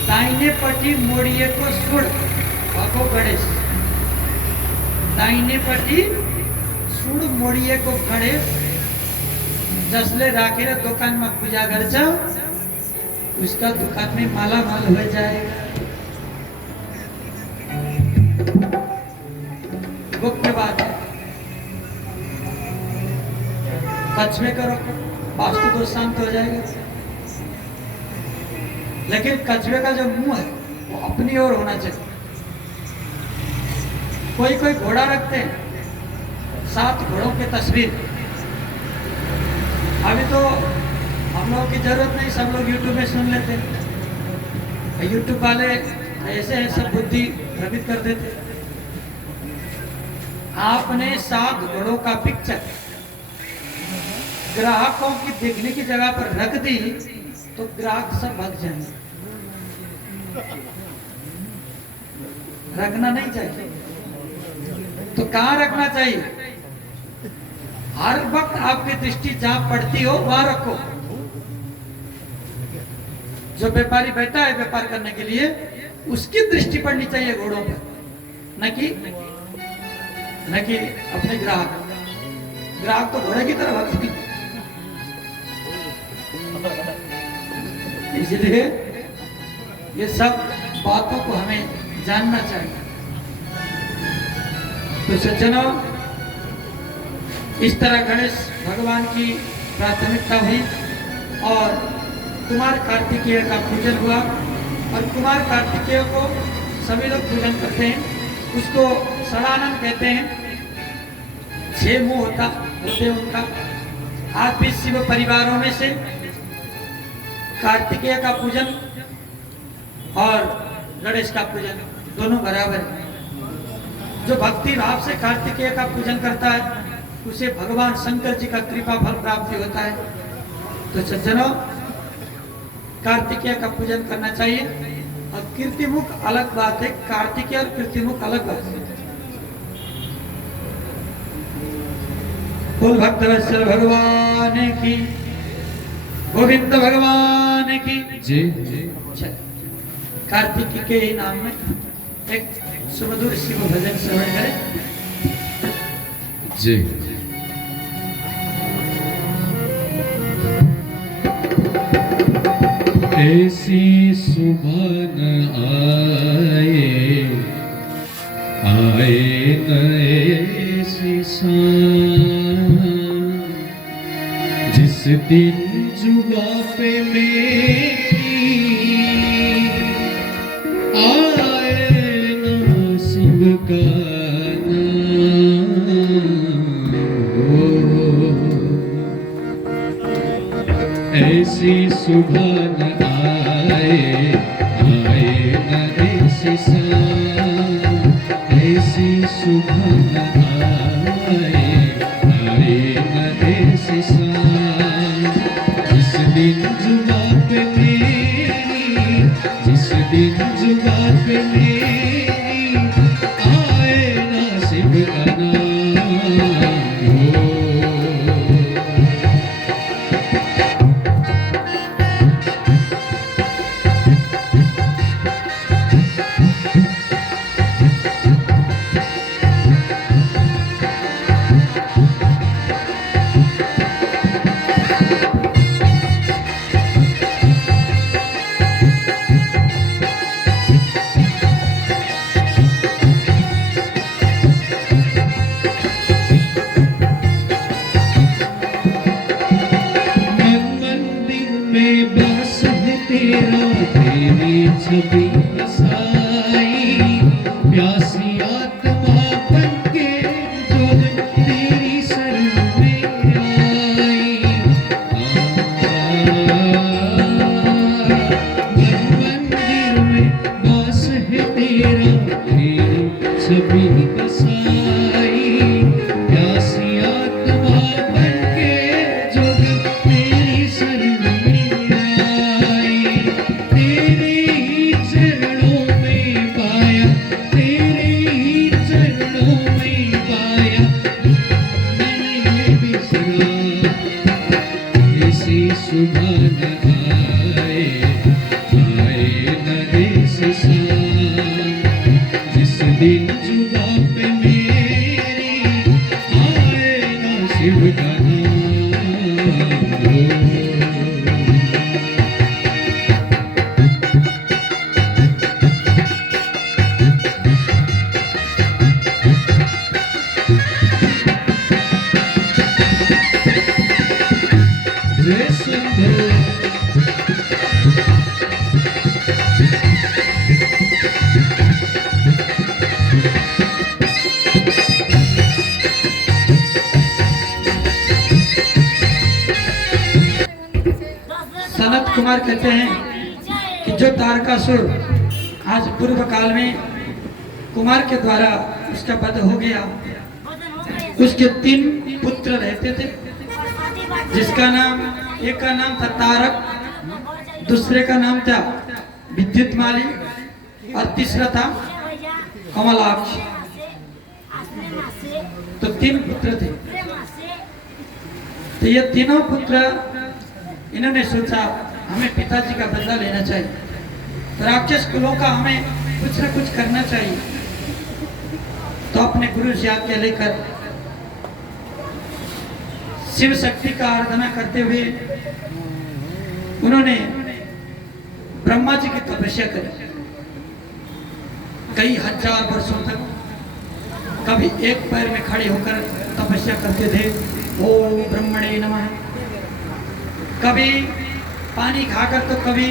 दाहिने पट्टी मोड़िए को सूंड भगो गणेश, दाहिने पट्टी सूंड मोड़िए को गणेश। जसले राखे दुकान में पूजा कर जाओ, उसका दुकान में माला माल हो जाएगा। मुख्य बात है, कछुए करो, वास्तु दोष शांत हो जाएगा। लेकिन कछुए का जो मुंह है वो अपनी ओर होना चाहिए। कोई कोई घोड़ा रखते हैं, 7 घोड़ों की तस्वीर। अभी तो हम लोगों की जरूरत नहीं, सब लोग यूट्यूब में सुन लेते हैं। यूट्यूब वाले ऐसे ऐसे बुद्धि भ्रमित कर देते। आपने 7 घोड़ों का पिक्चर ग्राहकों की देखने की जगह पर रख दी तो ग्राहक सब भाग जाएंगे। रखना नहीं चाहिए। तो कहाँ रखना चाहिए? हर वक्त आपकी दृष्टि जहां पड़ती हो वहां रखो। जो व्यापारी बैठा है व्यापार करने के लिए, उसकी दृष्टि पड़नी चाहिए घोड़ों पर, न कि अपने ग्राहक तो घोड़े की तरफ आते हैं। इसलिए ये सब बातों को हमें जानना चाहिए। तो सज्जनों, इस तरह गणेश भगवान की प्राथमिकता हुई और कुमार कार्तिकेय का पूजन हुआ। और कुमार कार्तिकेय को सभी लोग पूजन करते हैं, उसको षडानन कहते हैं। 6 मुंह होते उनका। आज भी शिव परिवारों में से कार्तिकेय का पूजन और गणेश का पूजन दोनों बराबर है। जो भक्ति भाव से कार्तिकेय का पूजन करता है उसे भगवान शंकर जी का कृपा फल प्राप्ति होता है। तो सज्जनों, कार्तिकेय का पूजन करना चाहिए। और कीर्तिमुख अलग बात है, कार्तिकेय और कीर्तिमुख अलग बात है। बोल भक्तवत्सल भगवान की, गोविंद भगवान की जय। कार्तिक के ही नाम में एक सुमधुर शिव भजन श्रवण करें। जय। ऐसी सुबह न आए न ऐसी शाम, जिस दिन जुबा पे मेरी आए न शिव का नाम। ऐसी सुबह न आए न ऐसी शाम, ऐसी सुबह न आए न ऐसी शाम, जिस दिन जुबा पे मेरी, जिस दिन जुबा पे मेरी आए ना शिव का नाम। छवि बसाई, प्यासी आत्मा बनके जो तेरी शरण में आई। मंदिर में वास है तेरा, तेरी छवि बसाई, प्यासी आत्मा बनके जो तेरी शरण में आई। तेरे सुबह न आए न ऐसी शाम, जिस दिन जुबा पे मेरी आए न शिव का सनत कुमार कहते हैं कि जो तारकासुर आज पूर्व काल में कुमार के द्वारा उसका वध हो गया, उसके 3 पुत्र रहते थे, जिसका नाम, एक का नाम था तारक, दूसरे का नाम था विद्युतमाली और तीसरा था कमलाक्ष। तीन पुत्र थे। तो ये तीनों पुत्र इन्होंने सोचा हमें पिताजी का बदला लेना चाहिए, तो राक्षस कुलों का हमें कुछ न कुछ करना चाहिए। तो अपने गुरु से आज्ञा लेकर शिव शक्ति का आराधना करते हुए उन्होंने ब्रह्मा जी की तपस्या करी। कई हजार वर्षों तक कभी एक पैर में खड़े होकर तपस्या करते थे, ओम ब्रह्मणे नमः। कभी पानी खाकर तो कभी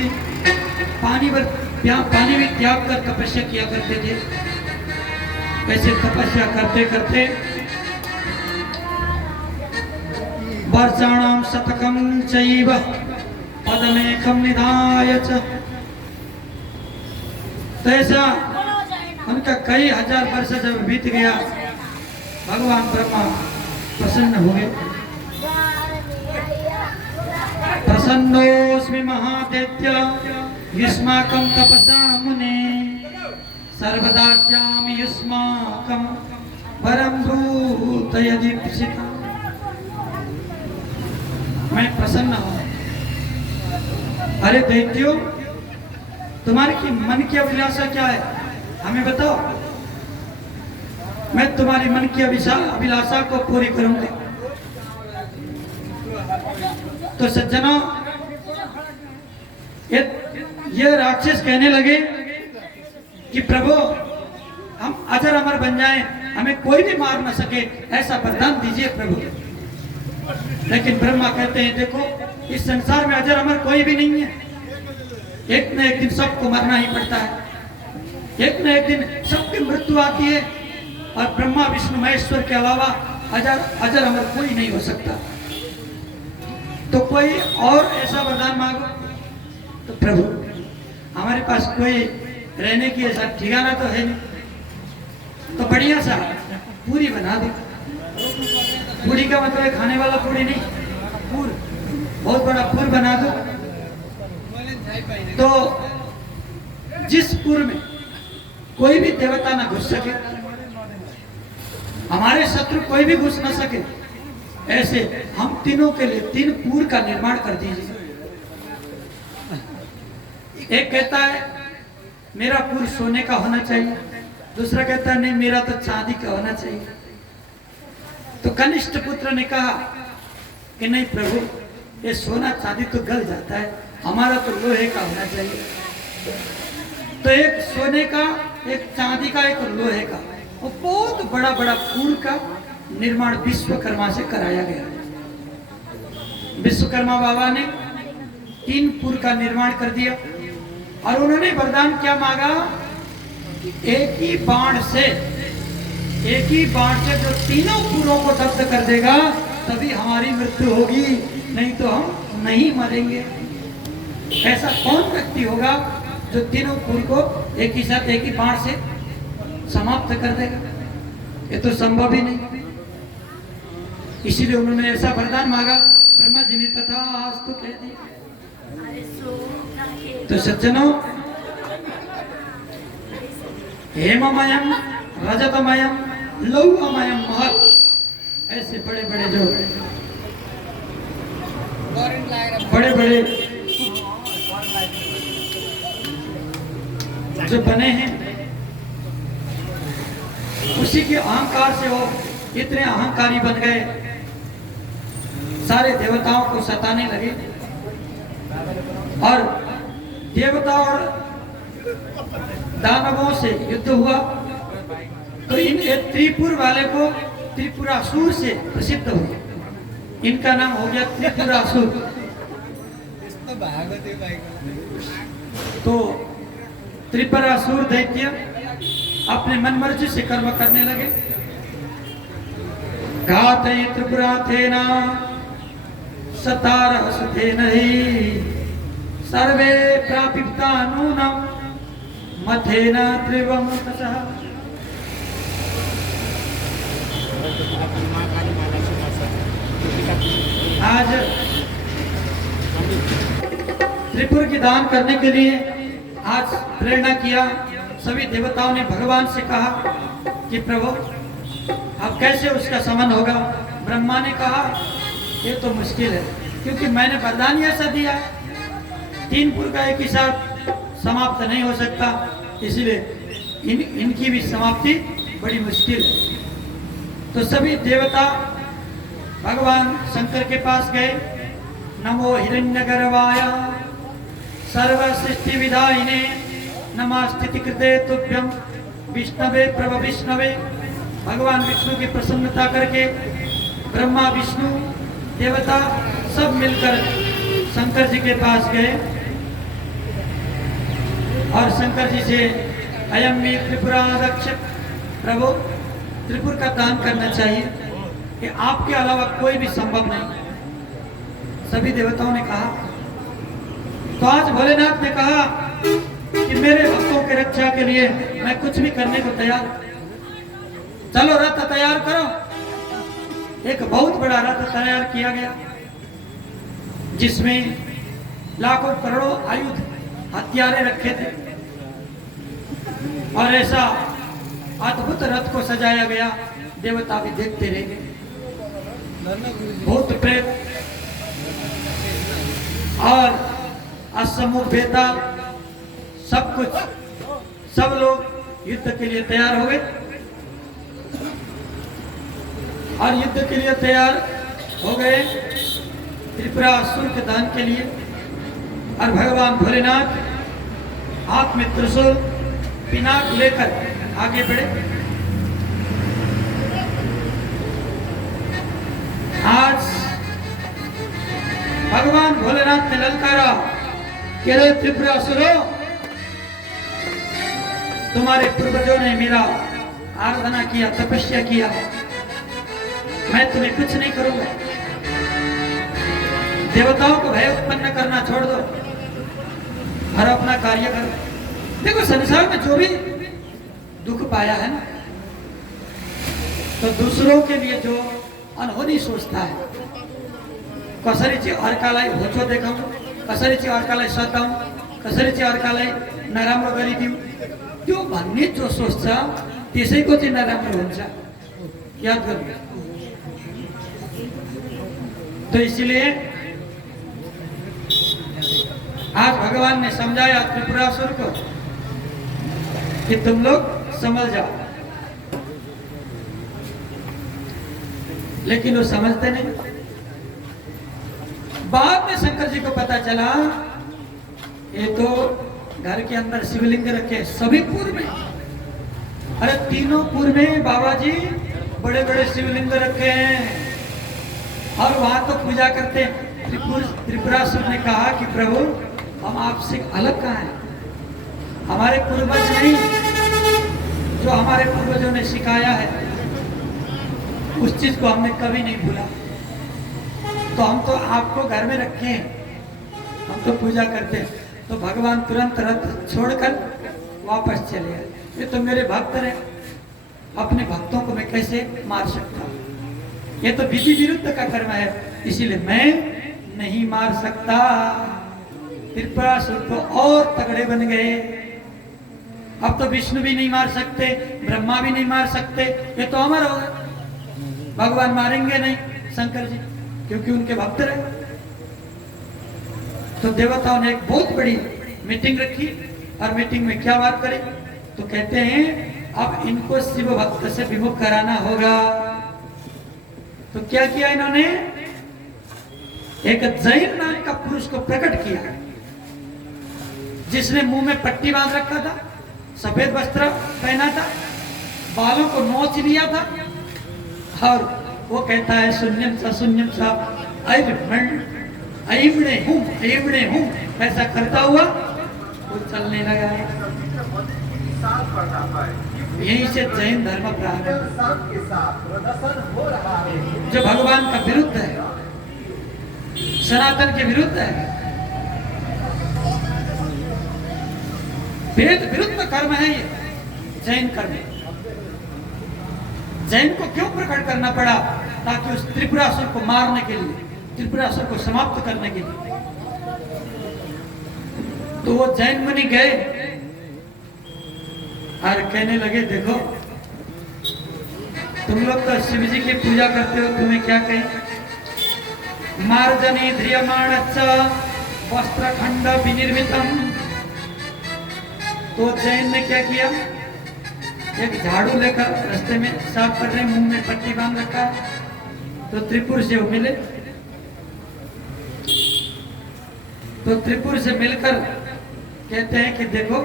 पानी भी त्याग कर तपस्या किया करते थे। ऐसे तपस्या करते करते वर्षाणां शतकं चैव पदमेकं निधाय च। तो ऐसा उनका कई हजार वर्ष जब बीत गया, भगवान ब्रह्मा प्रसन्न हो गए। प्रसन्नोऽस्मि महादैत्य युष्माकं तपसा मुने, सर्वदास्यामि युष्माकं परं भूत यदीप्सितम्। मैं प्रसन्न हूं। अरे दैत्यो, तुम्हारी मन की अभिलाषा क्या है, हमें बताओ, मैं तुम्हारी मन की अभिलाषा को पूरी करूंगा। तो सज्जनों, ये राक्षस कहने लगे कि प्रभु हम अजर अमर बन जाएं, हमें कोई भी मार न सके, ऐसा वरदान दीजिए प्रभु। लेकिन ब्रह्मा कहते हैं देखो, इस संसार में अजर अमर कोई भी नहीं है, एक न एक दिन सबको मरना ही पड़ता है, एक न एक दिन सबकी मृत्यु आती है, और ब्रह्मा विष्णु महेश्वर के अलावा अजर अमर कोई नहीं हो सकता। तो कोई और ऐसा वरदान मांगो। तो प्रभु हमारे पास कोई रहने की ऐसा ठिकाना तो है नहीं, तो बढ़िया सा पूरी बना दो। पूरी का मतलब है खाने वाला पूरी नहीं, पूर, बहुत बड़ा पूर बना दो। तो जिस पूर में कोई भी देवता ना घुस सके, हमारे शत्रु कोई भी घुस ना सके, ऐसे हम तीनों के लिए 3 पूर का निर्माण कर दीजिए। एक कहता है मेरा पूर सोने का होना चाहिए, दूसरा कहता है नहीं मेरा तो चांदी का होना चाहिए। तो कनिष्ठ पुत्र ने कहा कि नहीं प्रभु, ये सोना चांदी तो गल जाता है, हमारा तो लोहे का होना चाहिए। तो एक सोने का, एक चांदी का, एक लोहे का, वो बहुत बड़ा बड़ा पूर का निर्माण विश्वकर्मा से कराया गया। विश्वकर्मा बाबा ने 3 पूर का निर्माण कर दिया, और उन्होंने वरदान क्या मांगा, एक ही बाण से जो तीनों पूरों को दग्ध कर देगा तभी हमारी मृत्यु होगी, नहीं तो हम नहीं मरेंगे। ऐसा कौन व्यक्ति होगा जो तीनों पूर को एक ही साथ एक ही बाण से समाप्त कर देगा, ये तो संभव ही नहीं। इसीलिए उन्होंने ऐसा वरदान मांगा, ब्रह्मा जी ने तथास्तु कह दिया। तो सज्जनों, हेममयम रजतमयम लौहमयम महल, ऐसे बड़े बड़े जो बने हैं, उसी के अहंकार से वो इतने अहंकारी बन गए, सारे देवताओं को सताने लगे। और देवता और दानवों से युद्ध हुआ, तो इन त्रिपुर वाले को त्रिपुरासुर से प्रसिद्ध हुआ, इनका नाम हो गया त्रिपुरासुर। तो त्रिपुरासुर दैत्य अपने मनमर्जी से कर्म करने लगे। घाते त्रिपुराथेना सतारः सुधेनहि, सर्वे प्रापिता नूनम मथेना त्रिवम तसः। आज त्रिपुर की दान करने के लिए आज प्रेरणा किया। सभी देवताओं ने भगवान से कहा कि प्रभु अब कैसे उसका समन होगा? ब्रह्मा ने कहा ये तो मुश्किल है, क्योंकि मैंने वरदान ही ऐसा दिया है, 3 पुर का एक ही साथ समाप्त नहीं हो सकता, इसलिए इनकी भी समाप्ति बड़ी मुश्किल है। तो सभी देवता भगवान शंकर के पास गए। नमो हिरण्यगर्भाय सर्व सृष्टि विधायिने नमस्ते कृते तुभ्यम विष्णवे प्रभ विष्णवे। भगवान विष्णु की प्रसन्नता करके ब्रह्मा विष्णु देवता सब मिलकर शंकर जी के पास गए और शंकर जी से अयम में त्रिपुराध्यक्ष प्रभु, त्रिपुर का दान करना चाहिए कि आपके अलावा कोई भी संभव नहीं। सभी देवताओं ने कहा। तो आज भोलेनाथ ने कहा कि मेरे भक्तों की रक्षा के लिए मैं कुछ भी करने को तैयार। चलो रथ तैयार करो। एक बहुत बड़ा रथ तैयार किया गया जिसमें लाखों करोड़ों आयुध हथियारे रखे थे और ऐसा अद्भुत रथ को सजाया गया, देवता भी देखते रह गए। भूत प्रेत और असमूह बेताल सब कुछ, सब लोग युद्ध के लिए तैयार हो गए और युद्ध के लिए तैयार हो गए त्रिपुरासुर के दान के लिए। और भगवान भोलेनाथ हाथ में त्रिशूल पिनाक लेकर आगे बढ़े। आज भगवान भोलेनाथ ने ललकारा कि रे त्रिपुरासुरों, तुम्हारे पूर्वजों ने मेरा आराधना किया, तपस्या किया, मैं तुम्हें कुछ नहीं करूंगा। देवताओं को भय उत्पन्न करना छोड़ दो और अपना कार्य करो। देखो संसार में जो भी दुख पाया है ना, तो दूसरों के लिए जो अनहोनी सोचता है, कसरीची अर्कालाई होचो देखाऊं, कसरीची अर्कालाई सताऊं, कसरीची अर्कालाई नराम्रो गरिदिउँ, त्यो भन्ने जो सोच्छ त्यसैको चाहिँ नराम्रो हुन्छ, याद गर्नु। तो इसलिए आज भगवान ने समझाया त्रिपुरासुर को कि तुम लोग समझ जाओ, लेकिन वो समझते नहीं। बाद में शंकर जी को पता चला ये तो घर के अंदर शिवलिंग रखे सभी पुर में। अरे तीनों पुर में बाबा जी बड़े बड़े शिवलिंग रखे हैं और वहां तो पूजा करते हैं। त्रिपुरासुर ने कहा कि प्रभु हम आपसे अलग कहाँ हैं, हमारे पूर्वज नहीं, जो हमारे पूर्वजों ने सिखाया है उस चीज को हमने कभी नहीं भूला। तो हम तो आपको घर में रखे हैं, हम तो पूजा करते हैं। तो भगवान तुरंत रथ छोड़कर वापस चले आए। ये तो मेरे भक्त हैं, अपने भक्तों को मैं कैसे मार सकता हूँ? ये तो विधि विरुद्ध का कर्म है, इसीलिए मैं नहीं मार सकता। त्रिपुरासुर तो और तगड़े बन गए। अब तो विष्णु भी नहीं मार सकते, ब्रह्मा भी नहीं मार सकते, ये तो अमर हो गए। भगवान मारेंगे नहीं शंकर जी, क्योंकि उनके भक्त रहे। तो देवताओं ने एक बहुत बड़ी मीटिंग रखी और मीटिंग में क्या बात करें, तो कहते हैं अब इनको शिव भक्त से विमुख कराना होगा। तो क्या किया इन्होंने? एक जैन नाम का पुरुष को प्रकट किया, जिसने मुंह में पट्टी बांध रखा था, सफेद वस्त्र पहना था, बालों को नोच लिया था और वो कहता है शून्यम सा ऐबड़े हूँ ऐसा करता हुआ वो चलने लगा। यहीं से जैन धर्म प्रारंभ, जो भगवान का विरुद्ध है, सनातन के विरुद्ध है, वेद विरुद्ध कर्म है ये जैन कर्म। जैन को क्यों प्रकट करना पड़ा? ताकि उस त्रिपुरासुर को मारने के लिए, त्रिपुरासुर को समाप्त करने के लिए। तो वो जैन मुनि गए और कहने लगे देखो तुम लोग तो शिव जी की पूजा करते हो, तुम्हें क्या कहें। मार्जनी ध्रियमाणच्च वस्त्रखंड विनिर्मितम। तो जैन ने क्या किया, एक झाड़ू लेकर रास्ते में साफ कर रहे, मुंह में पट्टी बांध रखा। तो त्रिपुर से वो मिले, तो त्रिपुर से मिलकर कहते हैं कि देखो,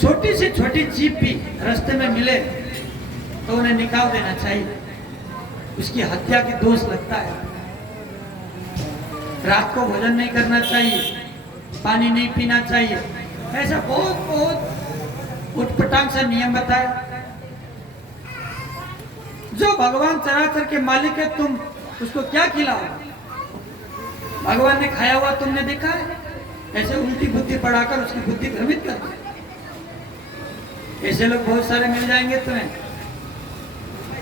छोटी से छोटी जीप भी रास्ते में मिले तो उन्हें निकाल देना चाहिए, उसकी हत्या की दोष लगता है। रात को भोजन नहीं करना चाहिए, पानी नहीं पीना चाहिए, ऐसा बहुत बहुत उटपटांग सा नियम बताया। जो भगवान चराचर के मालिक है, तुम उसको क्या खिलाओ। भगवान ने खाया हुआ तुमने देखा है? ऐसे उल्टी बुद्धि पढ़ाकर उसकी बुद्धि भ्रमित कर दो। ऐसे लोग बहुत सारे मिल जाएंगे तुम्हें।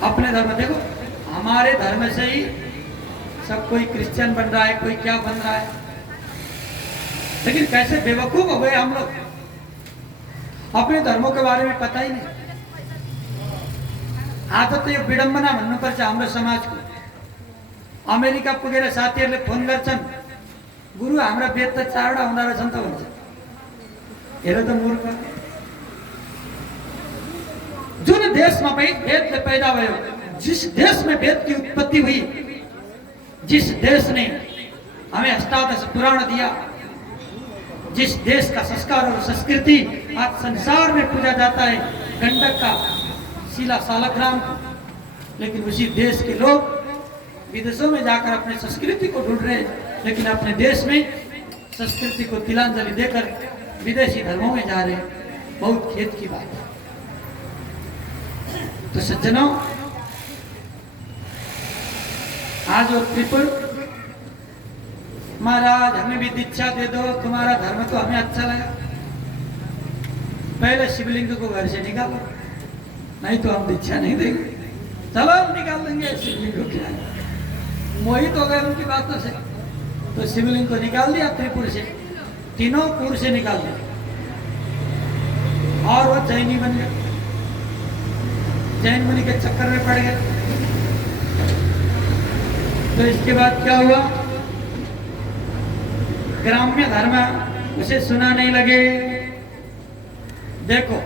अपने धर्म देखो, हमारे धर्म से ही सब कोई क्रिश्चियन बन रहा है, कोई क्या बन रहा है। लेकिन कैसे बेवकूफ हो गए हम लोग, अपने धर्मों के बारे में पता ही नहीं। आता तो ये विडंबना भन्नु पर्छ हाम्रो समाजको। अमेरिका पुगेर साथीहरूले फोन गर्छन्, गुरु हाम्रा वेद त 4वटा हुँदो रहेछन् त भन्छ। हेर त मूर्ख। जुन देशमा वेद पैदा भयो, जिस देश में वेद की उत्पत्ति हुई, जिस देश ने हमें अष्टादश पुराण दिया, जिस देश का संस्कार और संस्कृति आज संसार में पूजा जाता है, गंडक का शिला सालग्राम, लेकिन उसी देश के लोग विदेशों में जाकर अपने संस्कृति को ढूंढ रहे हैं, लेकिन अपने देश में संस्कृति को तिलांजलि देकर विदेशी धर्मों में जा रहे हैं। बहुत खेद की बात है। तो सज्जनों, आज वो त्रिपुर, महाराज हमें भी दीक्षा दे दो, तुम्हारा धर्म तो हमें अच्छा लगा। पहले शिवलिंग को घर से निकालो, नहीं तो हम दीक्षा नहीं देंगे। चलो हम निकाल देंगे शिवलिंग को। क्या मोहित हो गए उनकी बातों से, तो शिवलिंग को निकाल दिया त्रिपुर से, तीनों पुर से निकाल दिया, और वो जैनी बन गए, जैन मुनि के चक्कर में पड़ गए। तो इसके बाद क्या हुआ, ग्राम्य धर्म उसे सुनाने लगे। देखो,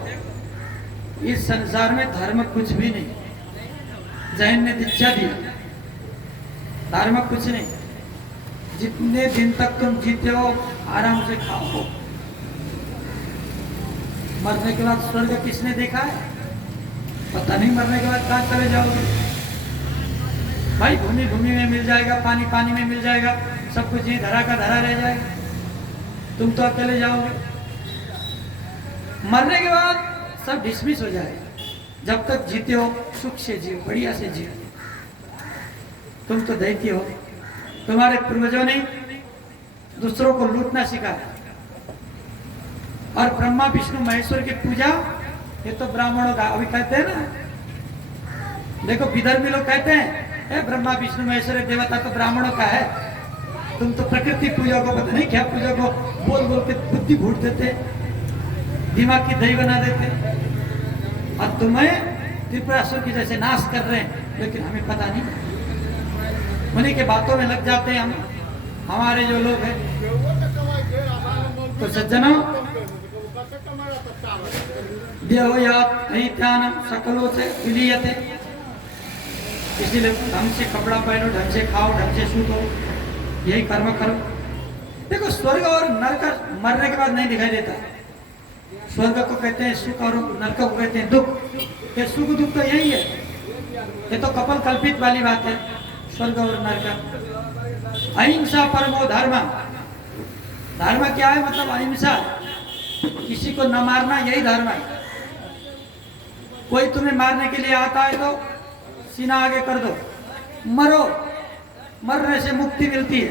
इस संसार में धर्म कुछ भी नहीं। जैन ने दीक्षा दी, धर्म कुछ नहीं। जितने दिन तक तुम जीते हो आराम से खाओ, मरने के बाद स्वर्ग किसने देखा है? पता नहीं मरने के बाद कहाँ चले जाओगे। भाई भूमि भूमि में मिल जाएगा, पानी पानी में मिल जाएगा, सब कुछ ये धरा का धरा रह जाएगा, तुम तो अकेले जाओगे। मरने के बाद सब डिसमिस हो जाएगा। जब तक जीते हो सुख से जियो, बढ़िया से जियो। तुम तो दैत्य हो, तुम्हारे पूर्वजों ने दूसरों को लूटना सिखाया। और ब्रह्मा विष्णु महेश्वर की पूजा ये तो ब्राह्मणों का, अभी कहते हैं ना, देखो विदर्भी लोग कहते हैं ब्रह्मा विष्णु महेश्वर देवता तो ब्राह्मणों का है। तुम तो प्रकृति पूजा को, पता नहीं क्या पूजा को बोल बोल के बुद्धि भूट देते, दिमाग की दही बना देते, और तुम्हें त्रिपुरासुर की जैसे नाश कर रहे हैं, लेकिन हमें पता नहीं। उन्हीं के बातों में लग जाते हैं हम, हमारे जो लोग हैं। तो सज्जनों, देहोयात दैत्यानां सकलों से विलीयते, इसलिए ढंग से कपड़ा पहनो, ढंग से खाओ, ढंग से सूतो, यही कर्म करो। देखो, स्वर्ग और नरक मरने के बाद नहीं दिखाई देता। स्वर्ग को कहते हैं सुख और नरक को कहते हैं दुख। ये सुख दुख तो यही है, ये तो कपल कल्पित वाली बात है, स्वर्ग और नरक। अहिंसा परमो धर्म, धर्म क्या है? मतलब अहिंसा, किसी को न मारना, यही धर्म है। कोई तुम्हें मारने के लिए आता है तो सीना आगे कर दो, मरो। मरने से मुक्ति मिलती है,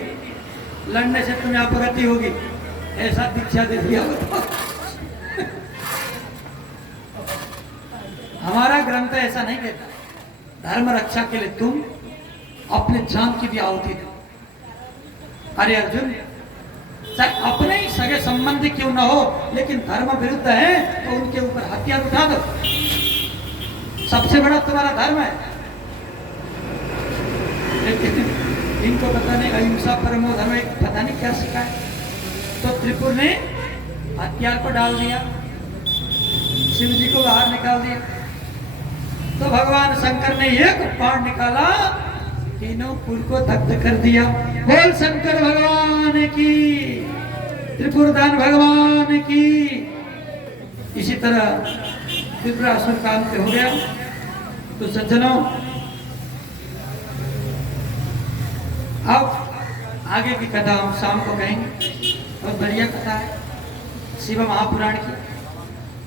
लड़ने से तुम्हें अपगति होगी, ऐसा दीक्षा दे दिया। हमारा ग्रंथ ऐसा नहीं कहता। धर्म रक्षा के लिए तुम अपने जान की भी आहुति दो। अरे अर्जुन, चाहे अपने ही सगे संबंधी क्यों न हो, लेकिन धर्म विरुद्ध है तो उनके ऊपर हथियार उठा दो। सबसे बड़ा तुम्हारा धर्म है। लेकिन इनको पता नहीं अहिंसा परमो धर्म पता नहीं क्या सिखाया। तो त्रिपुर ने हथियार को डाल दिया, शिव जी को बाहर निकाल दिया। तो भगवान शंकर ने एक बाण निकाला, तीनों पुर को दग्ध कर दिया। बोल शंकर भगवान की, त्रिपुरदान भगवान की। इसी तरह त्रिपुरासुर का अंत हो गया। तो सज्जनों, अब आगे की कथा हम शाम को कहेंगे। बहुत बढ़िया कथा है शिव महापुराण की।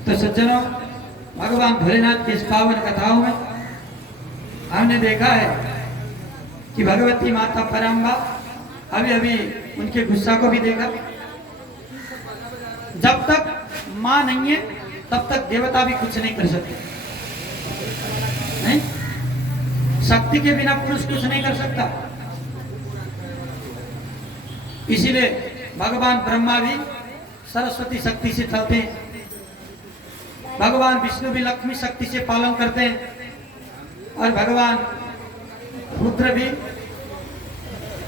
तो सज्जनों, भगवान भोलेनाथ की इस पावन कथाओं में हमने देखा है कि भगवती माता परम्बा, अभी अभी उनके गुस्सा को भी देखा। जब तक मां नहीं है तब तक देवता भी कुछ नहीं कर सकते। नहीं, शक्ति के बिना पुरुष कुछ नहीं कर सकता। इसीलिए भगवान ब्रह्मा भी सरस्वती शक्ति से चलते हैं, भगवान विष्णु भी लक्ष्मी शक्ति से पालन करते हैं, और भगवान रुद्र भी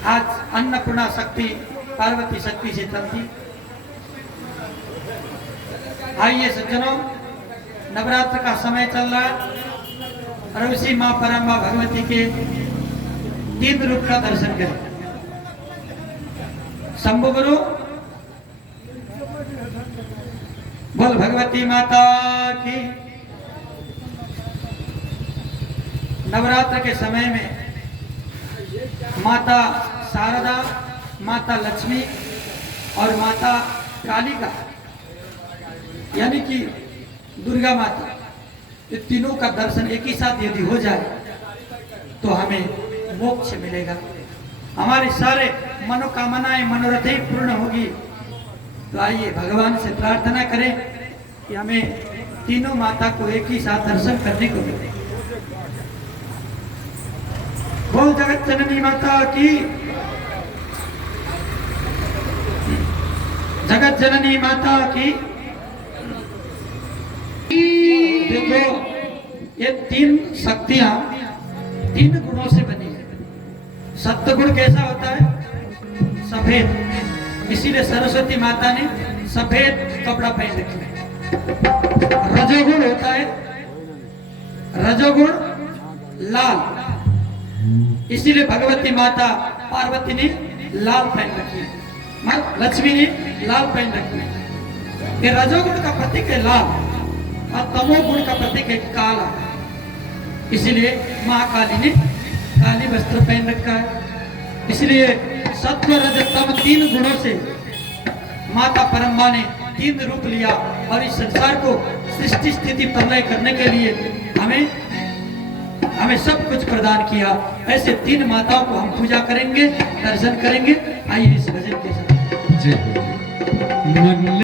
आज अन्नपूर्णा शक्ति पार्वती शक्ति से चलती। आइए सज्जनों, नवरात्र का समय चल रहा है और उसी मां परम्बा भगवती के 3 रूप का दर्शन करें। शंभु गुरु बोल भगवती माता की। नवरात्र के समय में माता शारदा, माता लक्ष्मी और माता काली का यानी कि दुर्गा माता, ये तीनों का दर्शन एक ही साथ यदि हो जाए तो हमें मोक्ष मिलेगा, हमारे सारे मनोकामनाएं मनोरथें पूर्ण होगी। तो आइए भगवान से प्रार्थना करें कि हमें तीनों माता को एक ही साथ दर्शन करने को मिले। बोल जगत जननी माता की, जगत जननी माता की। देखो, ये 3 शक्तियां 3 गुणों से बनी है। सत्य गुण कैसा होता है? सफेद, इसीलिए सरस्वती माता ने सफेद कपड़ा पहन रखा है। रजोगुण होता है, रजोगुण लाल, इसीलिए भगवती माता पार्वती ने लाल पहन रखी है, लक्ष्मी ने लाल पहन रखी है। ये रजोगुण का प्रतीक है लाल और तमोगुण का प्रतीक है काला, इसीलिए महाकाली ने काली वस्त्र पहन रखा है। इसलिए सत्व रज तम 3 गुणों से माता परम्बा ने 3 रूप लिया और इस संसार को सृष्टि स्थिति प्रलय करने के लिए हमें सब कुछ प्रदान किया। ऐसे 3 माताओं को हम पूजा करेंगे, दर्शन करेंगे। आइए इस भजन के साथ। जय